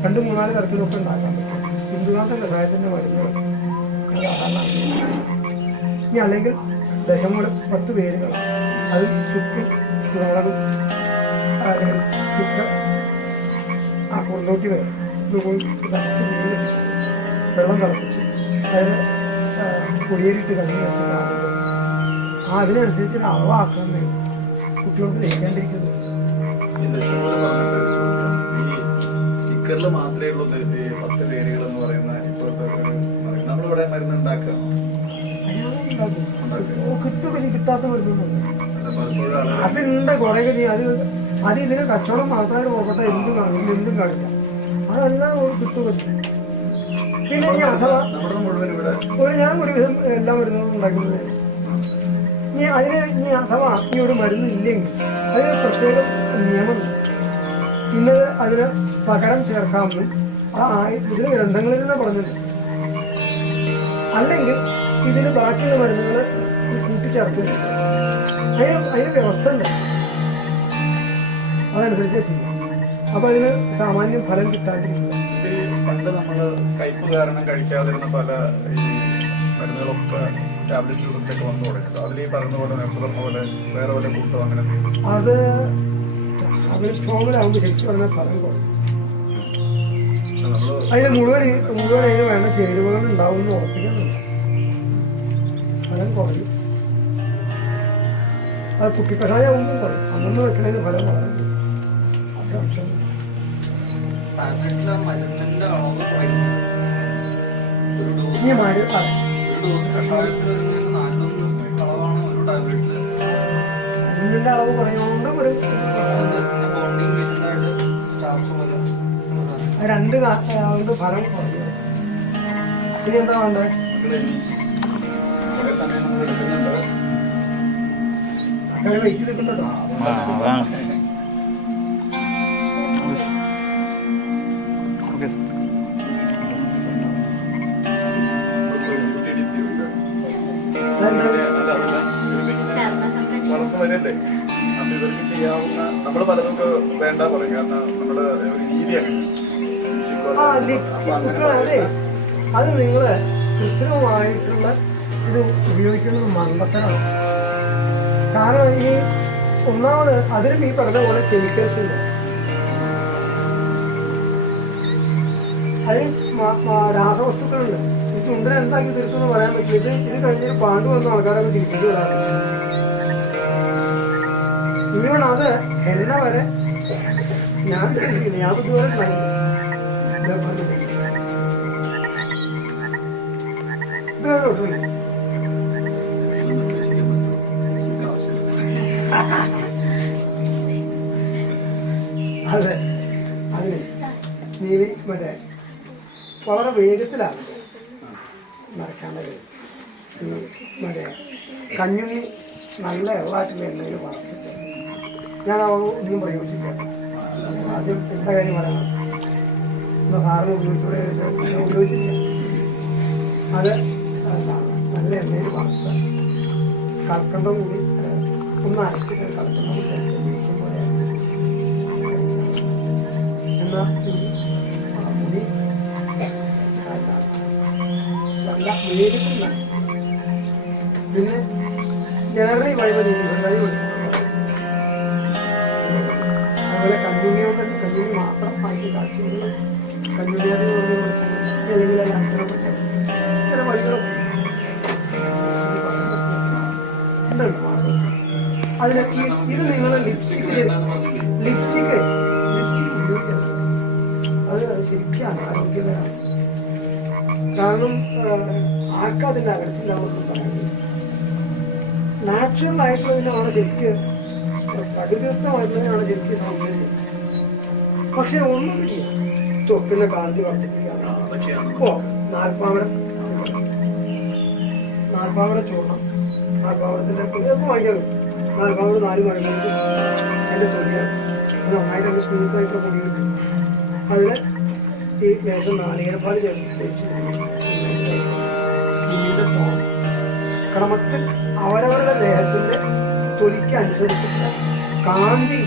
2-3-4 തരത്തിലൊക്കെ ഉണ്ടാക്കാൻ പറ്റും. ഹിന്ദുകാന്ത കഷായത്തിൻ്റെ മരുന്നുകൾ ഇനി അല്ലെങ്കിൽ ദശമുള 10 പേരുകൾ, അത് ചുക്കും മുളകും അല്ലെങ്കിൽ ചുക്ക് ആ കൊണ്ടോട്ടി വരും വെള്ളം തിളപ്പിച്ച് അതിന് കുടിയേറിയിട്ട് കഞ്ഞി വെച്ചിട്ടാണ് അതിനനുസരിച്ച് അളവാക്കാൻ വേണ്ടി കുട്ടികൾക്ക് ദഹിക്കേണ്ടിയിരിക്കുന്നത്. സ്റ്റിക്കറിൽ മാത്രമേ ഉള്ളൂ 10 പേരുകൾ എന്ന് പറയുന്ന നമ്മളിവിടെ മരുന്ന് ഉണ്ടാക്കാം. കിട്ടുകയും കിട്ടാത്ത മരുന്നുണ്ട്. അതുണ്ട് കുറെ അത് ഇതിന് കച്ചവടം മാത്രമായിട്ട് പോകട്ടെ, എന്തും കാണിക്കാം. അതെല്ലാം കിട്ടുകയും. പിന്നെ ഈ അഥവാ ഞാൻ ഒരുവിധം എല്ലാ മരുന്നുകളും ഉണ്ടാക്കുന്നത്. ഇനി അഥവാ ഈ ഒരു മരുന്ന് ഇല്ലെങ്കിൽ അതിന് പ്രത്യേക നിയമം. ഇന്നത് അതിന് പകരം ചേർക്കാമെന്നും ഇതിന് ഗ്രന്ഥങ്ങളിൽ തന്നെ പറഞ്ഞില്ല. അല്ലെങ്കിൽ ഇതിന് ബാക്കിയുള്ള മരുന്നുകൾ കൂട്ടിച്ചേർത്ത് അതിന് വ്യവസ്ഥ ഉണ്ട്, അതനുസരിച്ച് ചെയ്യും. അപ്പൊ അതിന് സാമാന്യം ഫലം കിട്ടാണ്ടിരിക്കില്ല. പണ്ട് നമ്മള് കയ്പ് കാരണം കഴിക്കാതിരുന്ന പല ഈ മരുന്നുകളൊക്കെ ടാബ്ലറ്റ് രൂപത്തിലൊക്കെ വന്നു തുടങ്ങിയത്. അതിൽ ഈ പറയുന്ന പോലെ നേരത്തെ പോലെ വേറെ വല്ല കൂട്ടോ അങ്ങനെ അത് ടാബ്ലറ്റ് ഫോമിലാവുമ്പോൾ ശരിക്കും പറഞ്ഞാൽ ഫലം കുറയും. അതിന് മുഴുവൻ അതിന് വേണ്ട ചേരുവകൾ ഉണ്ടാവും എന്ന് ഉറപ്പിക്കുന്നില്ല, ഫലം കുറയും. അത് കുട്ടിക്കഷായാവുമ്പോൾ കുറയും. അന്നൊന്നും വെക്കണതിന് ഫലം കുറയും. മരുന്നിന്റെ അളവ് കുറയുന്നതുകൊണ്ട് രണ്ട് കൊണ്ട് ഫലം കുറയും. ഇനി എന്താ വേണ്ടത്? അങ്ങനെ വെയിറ്റ് നിൽക്കുന്നുണ്ടോ? വളർന്നു വരല്ലേ, അപ്പൊ ഇവർക്ക് ചെയ്യാവുന്ന നമ്മൾ പലതൊക്കെ വേണ്ട പറയും. കാരണം നമ്മുടെ ഒരു രീതി അതെ, അത് നിങ്ങള് കൃത്രിമമായിട്ടുള്ള ഇത് ഉപയോഗിക്കുന്നത് മണ്ടത്തരാണ്. കാരണം ഈ ഒന്നാമത് അതിലും ഈ പറഞ്ഞ പോലെ കെമിക്കൽസ് ഉണ്ട്, അതിൽ രാസവസ്തുക്കളുണ്ട്. ഈ ചുണ്ടിനെ എന്താക്കി തിരിച്ചെന്ന് പറയാൻ പറ്റില്ല. ഇത് കഴിഞ്ഞൊരു പാണ്ട് വന്ന ആൾക്കാരൊക്കെ തിരിച്ചിട്ട് വരാറില്ല. ഈവൺ അത് എണ്ണ വരെ ഞാൻ ഇതുവരെ അതെ, അതിന് നീലി മറ്റേ വളരെ വേഗത്തിലാണ് നടക്കേണ്ടത്. മറ്റേ കഞ്ഞുണ്ണി നല്ല എള്ളായിട്ടുള്ള എണ്ണയിൽ വളർത്തിട്ട് ഞാൻ ഒന്നും പ്രയോഗിച്ചില്ല. ആദ്യം എന്താ കാര്യം പറയണം എന്നാൽ സാറിന് ഉപയോഗിച്ചില്ല. അത് നല്ല എണ്ണയിൽ വളർത്തുക, കൽക്കണ്ടം കൂടി ഒന്ന് അരച്ചിട്ട് കൽക്കണ്ടം കൂടി ചേർക്കും പോലെ. എന്നാൽ ഈ മുടി നല്ല വേദിക്കുന്ന പിന്നെ ജനറലി വഴിവഴി അതുപോലെ കഞ്ഞുണ്ണി കൊണ്ട് കഞ്ഞുണ്ണി മാത്രം ആയിട്ട് കാഴ്ച കഞ്ഞുണ്ണി ഏതെങ്കിലും അക്ഷരപ്പെട്ട ചില വഴികളൊക്കെ അതിന് ഇത് നിങ്ങൾ ലിപ്സ്റ്റിക്ക് ഉപയോഗിക്കണം. അത് ശരിക്കാണ് ആരോഗ്യകരമാണ്. കാരണം ആർക്കതിൻ്റെ അകർച്ചില്ലാവുന്ന പറയുന്നത് നാച്ചുറൽ ആയിട്ടുള്ളതിനാണ് ശരിക്ക്, പ്രകൃതിദത്തമായിട്ടുള്ളതിനാണ് ശരിക്കും സൗന്ദര്യം. പക്ഷെ ഒന്നും ചെയ്യാം, തൊക്കിന്റെ കാന്തി വർദ്ധിപ്പിക്കാനാണ്. ഓ നാൽപ്പാവട ചൂർണം, നാൽപ്പാവടത്തിന്റെ ഇതൊക്കെ വാങ്ങിക്കാൻ കിട്ടും. നാൽപ്പാവട 4 മണിക്കൂർ അതിന്റെ തൊലിയാണ് നന്നായിട്ട് അതിന്റെ സ്മൂത്തായിട്ടുള്ള പൊടി കിട്ടും. അതിൽ ഈ ലേശം നാളികേരപ്പാൽ ചേർത്ത് സ്കിന്നിന്റെ ടോൺ ക്രമത്തിൽ അവരവരുടെ ദേഹത്തിന്റെ തൊലിക്ക് അനുസരിച്ചിട്ട് കാന്തി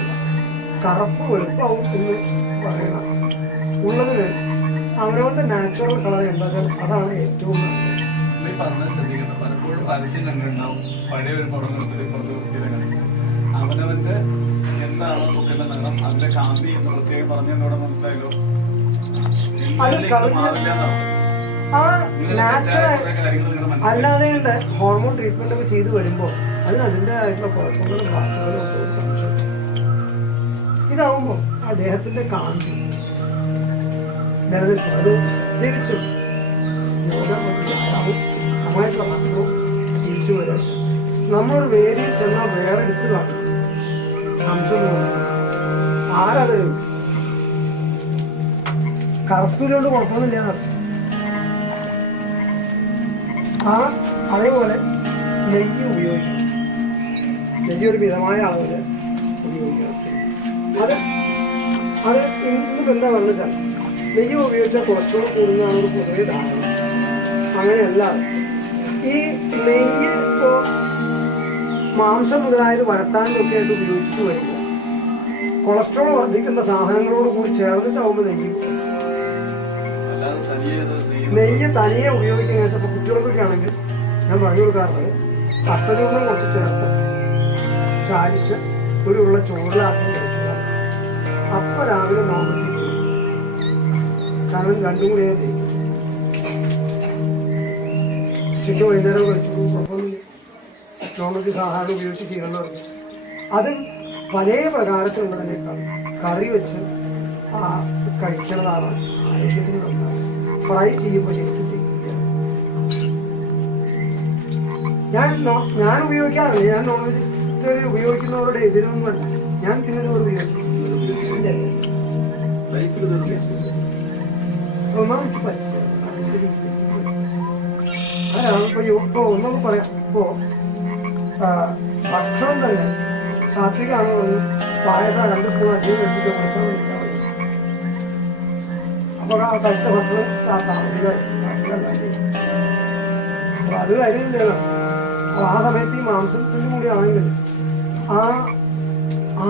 കറുപ്പ് വെളുപ്പാവും എന്ന് പറയണം. ഉള്ളതിന് അവരവരുടെ നാച്ചുറൽ കളർ എന്താ വെച്ചാൽ അതാണ് ഏറ്റവും നല്ലത്. പലപ്പോഴും പരസ്യം കണ്ടിട്ടുണ്ടാവും പഴയ ഒരു അവനവന്റെ എന്താണ് കുട്ടിയുടെ നിറം അതിന്റെ കാന്തി എന്ന് പ്രത്യേകം പറഞ്ഞതിനോട് മനസ്സിലായല്ലോ. അല്ലാതെ ഹോർമോൺ ട്രീറ്റ്മെന്റ് ഒക്കെ ചെയ്ത് വരുമ്പോൾ അതിന് അതിൻ്റെതായിട്ടുള്ള കുഴപ്പങ്ങളും വാക്കുകളും ഒക്കെ ഒരു സംശയം. ഇതാവുമ്പോൾ അദ്ദേഹത്തിന്റെ കാന്തി നിലനിൽക്കും. അത് തിരിച്ചും നന്നായിട്ടുള്ള ഭക്ഷണവും തിരിച്ചു വരാൻ നമ്മളൊരു വേദിയിൽ ചെന്നാൽ വേറെ എടുത്ത് കാണും. സംശയം ആരത് കറുത്തൂരോട് കുഴപ്പമൊന്നുമില്ല എന്നർത്ഥം. അതേപോലെ നെയ്യ് ഉപയോഗിക്കണം. നെയ്യ് ഒരു മിതമായ അളവിൽ ഉപയോഗിക്കണം. അത് ഇന്നിപ്പോൾ എന്താ പറഞ്ഞാൽ നെയ്യ് ഉപയോഗിച്ചാൽ കൊളസ്ട്രോൾ കൂടുന്നതാണ് ഒരു പൊതുവെ ധാരണ. അങ്ങനെയല്ല. ഈ നെയ്യ് ഇപ്പോൾ മാംസം മുതലായത് വരട്ടാനൊക്കെ ആയിട്ട് ഉപയോഗിച്ചിട്ട് വരുമ്പോൾ കൊളസ്ട്രോൾ വർദ്ധിക്കുന്ന സാധനങ്ങളോട് കൂടി ചേർന്നിട്ടാവുമ്പോൾ നെയ്യ് തനിയെ ഉപയോഗിക്കുന്ന ഇപ്പോൾ കുട്ടികൾക്കൊക്കെ ആണെങ്കിൽ ഞാൻ പറഞ്ഞു കൊടുക്കാറുള്ളത് അത്തചൂർണം കുറച്ച് ചേർത്ത് ചാലിച്ച് ഒരു ഉള്ള ചോറിലാക്കി കഴിക്കുക. അപ്പം രാവിലെ നോർമലി കാരണം രണ്ടും കൂടെ ഉച്ചയ്ക്ക് വൈകുന്നേരം കഴിച്ചു കുഴപ്പമൊന്നുമില്ല. നോർമലി സാധാരണ ഉപയോഗിച്ച് ചെയ്യണം പറഞ്ഞു. അത് പല പ്രകാരത്തിലുള്ളതിനേക്കാൾ കറി വെച്ച് കഴിക്കുന്നതാണ് ആരോഗ്യത്തിന് നന്നാണ്. ഫ്രൈ ചെയ്യുമ്പോൾ ശരിക്കും ഞാൻ ഉപയോഗിക്കാറില്ല. ഞാൻ നോൺ വെജിറ്റേറിയൻ ഉപയോഗിക്കുന്നവരുടെ എതിരൊന്നുമല്ല. ഞാൻ തിന്നോട് ഉപയോഗിക്കും. ഒന്നാമത് പറ്റില്ല. അതാണ് ഇപ്പോൾ ഒന്നൊക്കെ പറയാം. ഇപ്പോൾ ഭക്ഷണം തന്നെ സാത്വികമാണോ പായസം 2 സ്പൂൺ അധികം എടുത്തിട്ട് കുറച്ചാൽ മതി. അപ്പോൾ ആ കഴിച്ച ഭക്ഷണം താമസിക്കായി. അപ്പോൾ അത് കാര്യം ചെയ്യണം. അപ്പോൾ ആ സമയത്ത് ഈ മാംസത്തിന് കൂടി ആണെങ്കിൽ ആ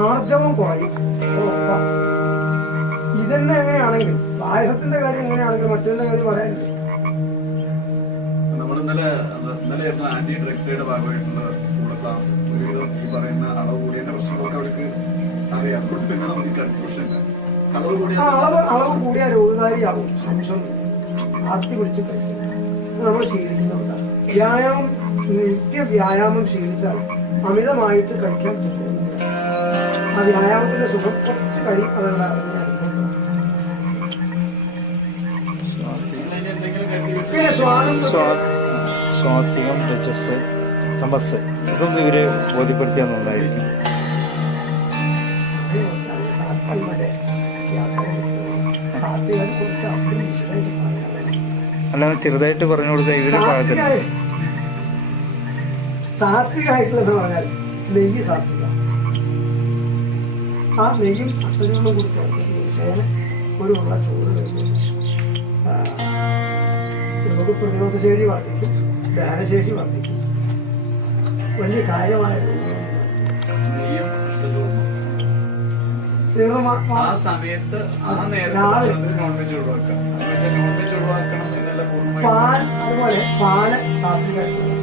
ആർജവം കുറയും. ഇതന്നെ എങ്ങനെയാണെങ്കിൽ പായസത്തിന്റെ കാര്യം എങ്ങനെയാണെങ്കിൽ മറ്റൊരു കാര്യം പറയാനില്ല. ഇന്നലെയായിരുന്നു ആന്റി ഡ്രഗ്സ് ഡേയുടെ ഭാഗമായിട്ടുള്ള സ്കൂളിലെ ക്ലാസ്. ഒരുവിധം ഈ പറയുന്ന അളവ് കൂടിയതിന്റെ പ്രശ്നങ്ങളൊക്കെ അവർക്ക് അറിയാം. അതുകൊണ്ട് പിന്നെ നമുക്ക് കൺഫ്യൂഷൻ ഇല്ല. അളവ് കൂടിയ രോഗകാരിയാവും. സംശയം ആർത്തി പിടിച്ച് കഴിക്കും. നമ്മൾ ശീലിക്കുന്നുണ്ടാകും. വ്യായാമം നിത്യ വ്യായാമം ശീലിച്ചാൽ അമിതമായിട്ട് കഴിക്കാൻ തോന്നുന്നില്ല. ആ വ്യായാമത്തിന്റെ സുഖം കുറച്ച് കഴിയും. അതുകൊണ്ട് പിന്നെ സ്വാത്വികം, രജസ്, തമസ് ഇതൊന്നും ഇവര് ബോധ്യപ്പെടുത്തിയെന്നുള്ളതായിരിക്കും. അല്ലാതെ ചെറുതായിട്ട് പറഞ്ഞു കൊടുത്ത ഇവരുടെ ഭാഗത്തിന് സാത്വികമായിട്ടുള്ള പറഞ്ഞാൽ നെയ്യ് സാത്വിക. ആ നെയ്യും അക്ഷരങ്ങളും കൂടി ചേർത്ത് ഒരു ഉള്ള ചോറ് കഴിക്കും. രോഗപ്രതിരോധശേഷി വർദ്ധിക്കും, ദഹനശേഷി വർദ്ധിക്കും. വലിയ കാര്യമായ പാൽ. അതുപോലെ പാല് സാത്വികമായിട്ടുള്ള.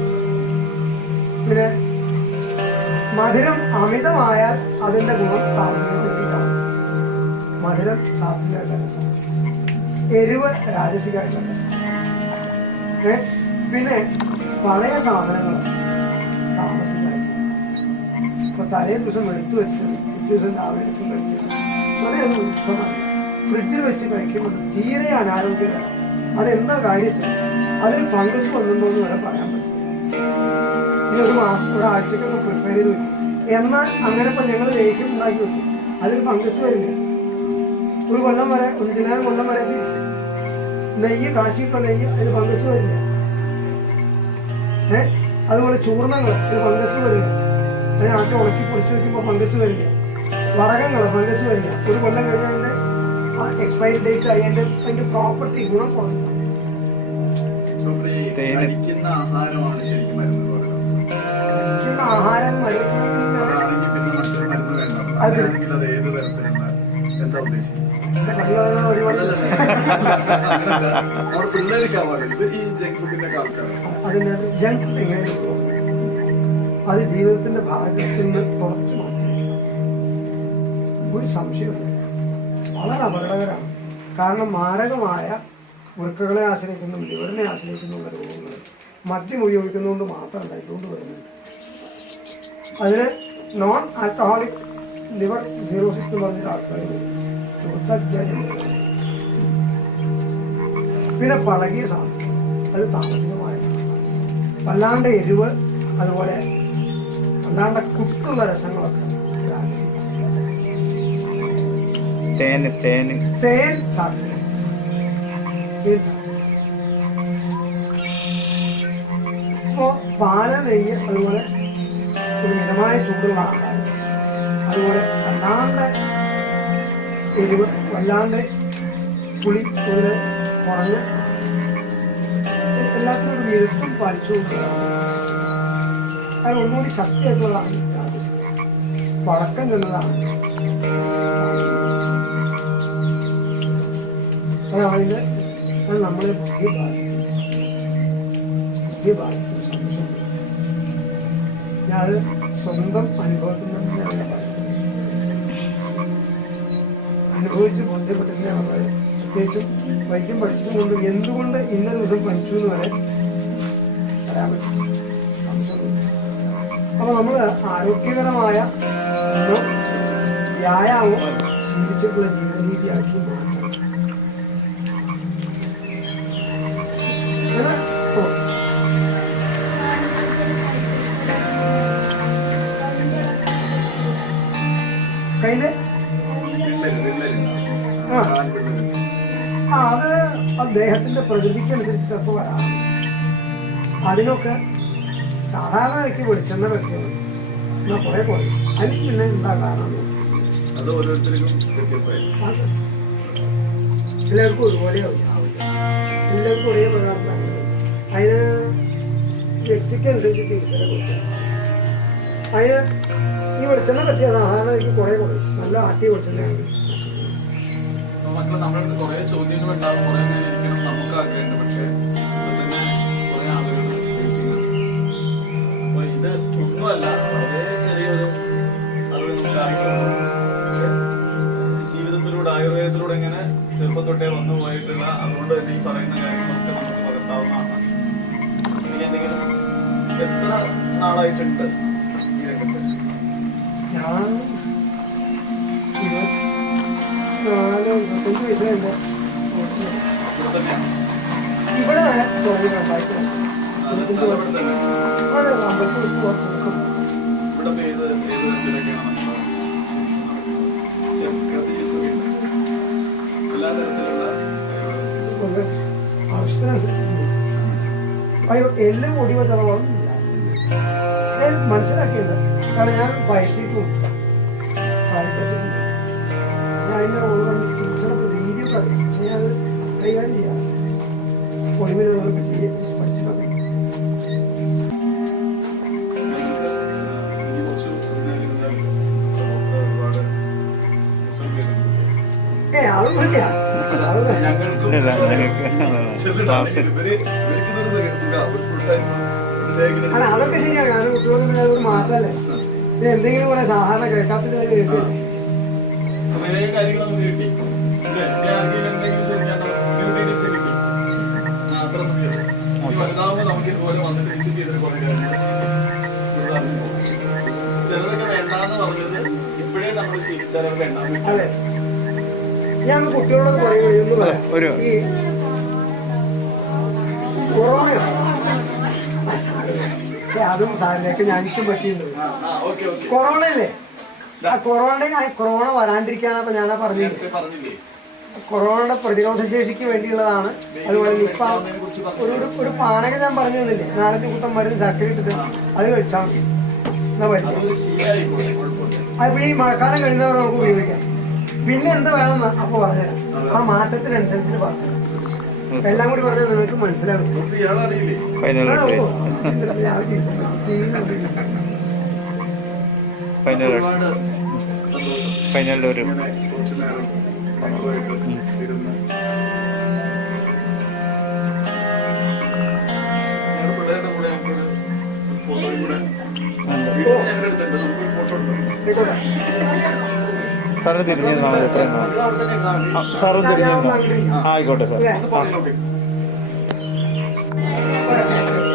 പിന്നെ മധുരം അമിതമായാൽ അതിന്റെ ഗുണം താമസിക്കാൻ. മധുരം സാത്വികമായിട്ടുള്ള, എരിവ് രാജസികമായിട്ടുള്ള. പിന്നെ പഴയ സാധനങ്ങൾ താമസിക്കായിട്ട് ഇപ്പൊ തലേ ദിവസം എടുത്തു വെച്ചിട്ട് ദിവസം രാവിലെ എടുത്ത് കഴിക്കുന്നത് വളരെയൊന്നും ഇഷ്ടമല്ല. ഫ്രിഡ്ജിൽ വെച്ച് കഴിക്കുന്നത് തീരെ അനാരോഗ്യമാണ്. അതെന്താ കാര്യം? അതിൽ ഫംഗസ് വന്നിട്ടുണ്ടോന്ന് വരെ പറയാൻ പറ്റും. ഇനി ഒരു മാസം ഒരാഴ്ചക്കൊക്കെ പ്രിപ്പയർ ചെയ്ത് വെക്കും. എന്നാൽ അങ്ങനെ ഇപ്പൊ ഞങ്ങൾ ലേഹ്യം ഉണ്ടാക്കി വെക്കും. അതിൽ ഫംഗസ് വരില്ല. ഒരു കൊല്ലം വരെ, ഒരു ചില കൊല്ലം വരെ നെയ്യ് കാച്ചിട്ട നെയ്യ് അതിന് ഫംഗസ് വരില്ല. അതുപോലെ ചൂർണങ്ങൾ ഇത് ഫംഗസ് വരില്ല. അതിന് ആറ്റ ഉണക്കി പൊടിച്ചു വയ്ക്കുമ്പോൾ ഫംഗസ് വരില്ല. വടകങ്ങൾ ഫംഗസ് വരില്ല. ഒരു കൊല്ലം കഴിഞ്ഞതിന്റെ എക്സ്പയറി ഡേറ്റ് അതിന്റെ പ്രോപ്പർട്ടി ഗുണം കുറഞ്ഞു. കഴിക്കുന്ന ആഹാരമാണ് ശരിക്കും മരുന്ന് പറയുന്നത്. കഴിക്കുന്ന ആഹാരം അങ്ങനെയാണെങ്കിൽ അത് ഏത് തരത്തിലുള്ള എന്താ ഉദ്ദേശിക്കുന്നത്? അതിനകത്ത് ജങ്ക് എങ്ങനെ അത് ജീവിതത്തിന്റെ ഭാഗത്തിൽ നിന്ന് തുടച്ചു മാറ്റി ഒരു സംശയമില്ല. വളരെ അപകടകരമാണ്. കാരണം മാരകമായ വൃക്കകളെ ആശ്രയിക്കുന്ന, ലിവറിനെ ആശ്രയിക്കുന്ന രോഗങ്ങൾ മദ്യം ഉപയോഗിക്കുന്നതുകൊണ്ട് മാത്രം ഉണ്ടായിക്കൊണ്ട് വരുന്നുണ്ട്. അതിന് നോൺ ആൽക്കഹോളിക് ലിവർ സീറോസിസ് എന്ന് പറഞ്ഞൊരു ആൾക്കാരുണ്ട്. പിന്നെ പഴകിയ സാധനം അത് താമസികമായ വല്ലാണ്ട് എരിവ്, അതുപോലെ വല്ലാണ്ട് കുത്തുള്ള രസങ്ങളൊക്കെ. തേൻ സാധ്യത. ഇപ്പോ പാല, നെയ്യ്, അതുപോലെ ഒരു മിതമായ ചൂടുള്ള ആഹാരം, അതുപോലെ വല്ലാണ്ട് എരിവ്, വല്ലാണ്ട് പുളി ഒരു കുറഞ്ഞ് എല്ലാത്തിനും ഒരു മിതത്വം പാലിച്ചുകൊണ്ട് അത് ഒന്നുകൂടി ശക്തിയായിട്ടുള്ളതാണ് പടക്കം ചെന്നതാണ്. അതായത് അത് നമ്മളെ ബുദ്ധി ബാധിക്കും. ഞാൻ സ്വന്തം അനുഭവത്തിൽ നിന്ന് അനുഭവിച്ച് ബോധ്യപ്പെട്ടിട്ട് നമ്മൾ പ്രത്യേകിച്ചും വൈദ്യം പഠിച്ചതുകൊണ്ട് എന്തുകൊണ്ട് ഇന്ന ദിവസം പഠിച്ചു എന്ന് വരെ പറയാൻ പറ്റും. അപ്പൊ നമ്മൾ ആരോഗ്യകരമായ വ്യായാമം ശീലിച്ചിട്ടുള്ള ജീവിത രീതിയാക്കി മാറ്റണം. കയ്യില് അത് അദ്ദേഹത്തിന്റെ പ്രകൃതിക്കനുസരിച്ച് ചിലപ്പോൾ വരാം. അതിനൊക്കെ സാധാരണ എനിക്ക് വെളിച്ചെണ്ണ വെക്കണം എന്നാ കുറെ പോയി അതിന് പിന്നെ എന്താ കാരണം എല്ലാവർക്കും ഒരുപോലെ എല്ലാവർക്കും ഒരേ പദാർത്ഥമാണ്. അതിന് വ്യക്തിക്കനുസരിച്ച് ചികിത്സ കൊടുക്കുക. അതിന് ഈ വെളിച്ചെണ്ണ പറ്റിയ സാധാരണ എനിക്ക് കുറെ പോയി നല്ല ആട്ടി വെളിച്ചെണ്ണയാണെങ്കിൽ കുറെ ചോദ്യങ്ങൾ ഉണ്ടാവും, കുറെ ഇരിക്കണം നമുക്ക് ആഗ്രഹമുണ്ട്. പക്ഷേ കുറെ ആളുകൾ അപ്പൊ ഇത് ഒന്നുമല്ല, വളരെ ചെറിയൊരു അറിവ് നമുക്കായിട്ടുള്ളൂ. പക്ഷെ ജീവിതത്തിലൂടെ ആയുർവേദത്തിലൂടെ ഇങ്ങനെ ചെറുപ്പം തൊട്ടേ വന്നു പോയിട്ടുള്ള അതുകൊണ്ട് തന്നെ ഈ പറയുന്ന കാര്യങ്ങളൊക്കെ നമുക്ക് പകർത്താവുന്നതാണ്. ഇനി എന്തെങ്കിലും എത്ര നാളായിട്ടുണ്ട് ഈ രംഗത്ത്? ഞാൻ 24-25 വയസ്സുണ്ട്. ഇവിടെ അയ്യോ എല്ലാം ഓടിവ ചെലവൊന്നുമില്ല. ഞാൻ മനസ്സിലാക്കിയത് കാരണം ഞാൻ പയറ്റിട്ടും ഞാൻ അതിൻ്റെ ചികിത്സയുടെ രീതിയൊക്കെ അറിയാം. പക്ഷെ ഞാൻ അത് കൈകാര്യം ചെയ്യാം. ഒളിവ് പഠിച്ചിട്ടുണ്ട്. അതൊന്നുമില്ല. അല്ല അതൊക്കെ ശരിയാണ്. കാരണം കുട്ടികൾക്ക് അതൊരു മാറ്റമല്ലേ. പിന്നെ എന്തെങ്കിലും കൂടെ സാധാരണ കേൾക്കാത്തത് കേൾക്കില്ല. അതെ ഞാൻ കുട്ടികളോട് പറയുന്നത് പറയാം. ഈ കൊറോണ അതും സാറിനൊക്കെ ഞാനിക്കും പറ്റിയിട്ടുണ്ട്. കൊറോണയല്ലേ ആ കൊറോണ വരാണ്ടിരിക്കാനപ്പോ ഞാനാ പറഞ്ഞില്ലേ കൊറോണയുടെ പ്രതിരോധ ശേഷിക്ക് വേണ്ടിയുള്ളതാണ്. അതുപോലെ നിപ്പ ഒരു പാനക ഞാൻ പറഞ്ഞു തന്നില്ലേ, 4-5 കൂട്ടം മരുന്ന് ചക്കര ഇട്ടിട്ട് അത് കഴിച്ചാൽ മതി എന്നാ മരുന്ന്. അതിപ്പോ ഈ മഴക്കാലം കഴിയുന്നവർ നമുക്ക് ഉപയോഗിക്കാം. പിന്നെ എന്ത് വേണമെന്ന് അപ്പൊ പറഞ്ഞുതരാം. ആ മാറ്റത്തിനനുസരിച്ച് പറഞ്ഞു എല്ലാം കൂടി പറഞ്ഞാൽ നിങ്ങൾക്ക് മനസ്സിലാവും. സാറിന് തിരിഞ്ഞു സാറും തിരിഞ്ഞിരുന്നോ? ആയിക്കോട്ടെ സാർ.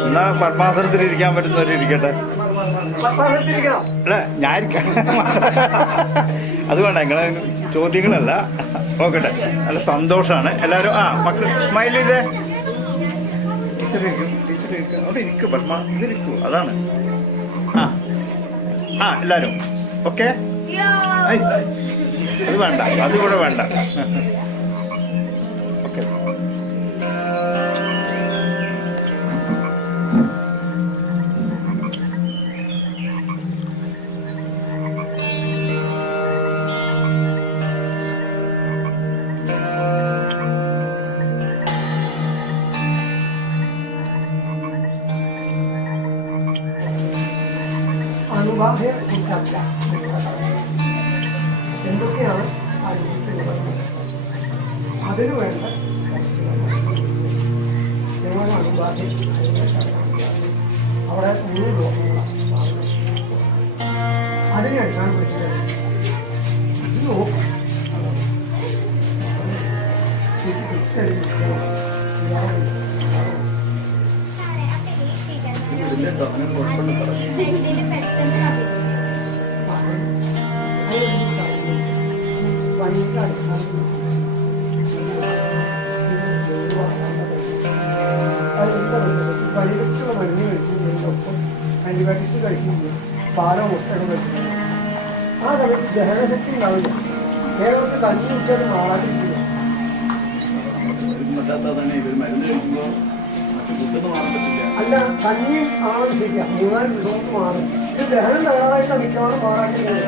എന്നാ പത്മാസനത്തിൽ ഇരിക്കാൻ പറ്റുന്നവര് ഇരിക്കട്ടെ. അല്ല ഞാൻ അത് വേണ്ട, നിങ്ങളെ ചോദ്യങ്ങളല്ല. നോക്കട്ടെ, നല്ല സന്തോഷമാണ് എല്ലാവരും. മക്കൾ സ്മൈൽ ചെയ്തേ. അവിടെ ഇരിക്കും പത്മ, ഇതിരിക്കൂ. അതാണ് എല്ലാവരും ഓക്കെ. അത് വേണ്ട, അത് കൂടെ വേണ്ട. ഓക്കെ. അണുബാധയെ കുറിച്ചല്ല എന്തൊക്കെയാണ് ആ രീതിയിലുള്ളത് അതിനു വേണ്ട ഞങ്ങളുടെ അണുബാധ അവിടെ 3 രോഗങ്ങളാണ് അതിനെ അടിസ്ഥാനപ്പെടുത്തിയിട്ട് ഇത് നോക്കും ഇതില്ലട്ടോ അങ്ങനെ കുഴപ്പമൊന്നും പറഞ്ഞു പനിയുടെ അടിസ്ഥാനത്തിൽ പനിക്കുള്ള മരുന്ന് കഴിക്കുന്നതിനൊപ്പം ആൻറ്റിബയോട്ടിക്സ് കഴിക്കുകയും പാലോ മുട്ടകൾ കഴിക്കുകയും ആ സമയത്ത് ദഹനശക്തി ഉണ്ടാവില്ല. കേരളത്തിൽ കഞ്ഞി ഉച്ചത് മാറാതിരിക്കുക. പറ്റാത്തതാണ് ഇവർ മരുന്ന് കഴിക്കുമ്പോൾ മറ്റു ഫുഡൊന്നും മാറാൻ പറ്റില്ല. അല്ല, കഞ്ഞിയും ആണെന്ന് ശരിയാ, 3-4 ദിവസം മാറും. ഇത് ദഹനം തയ്യാറായിട്ട് മിക്കവാറും മാറാക്കുന്നത്.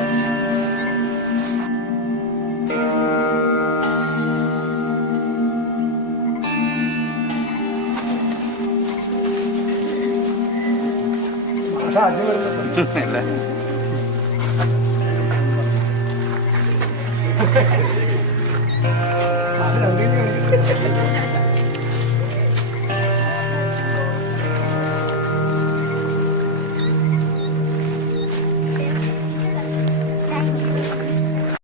ഭാഷ ആദ്യം വരുന്നത്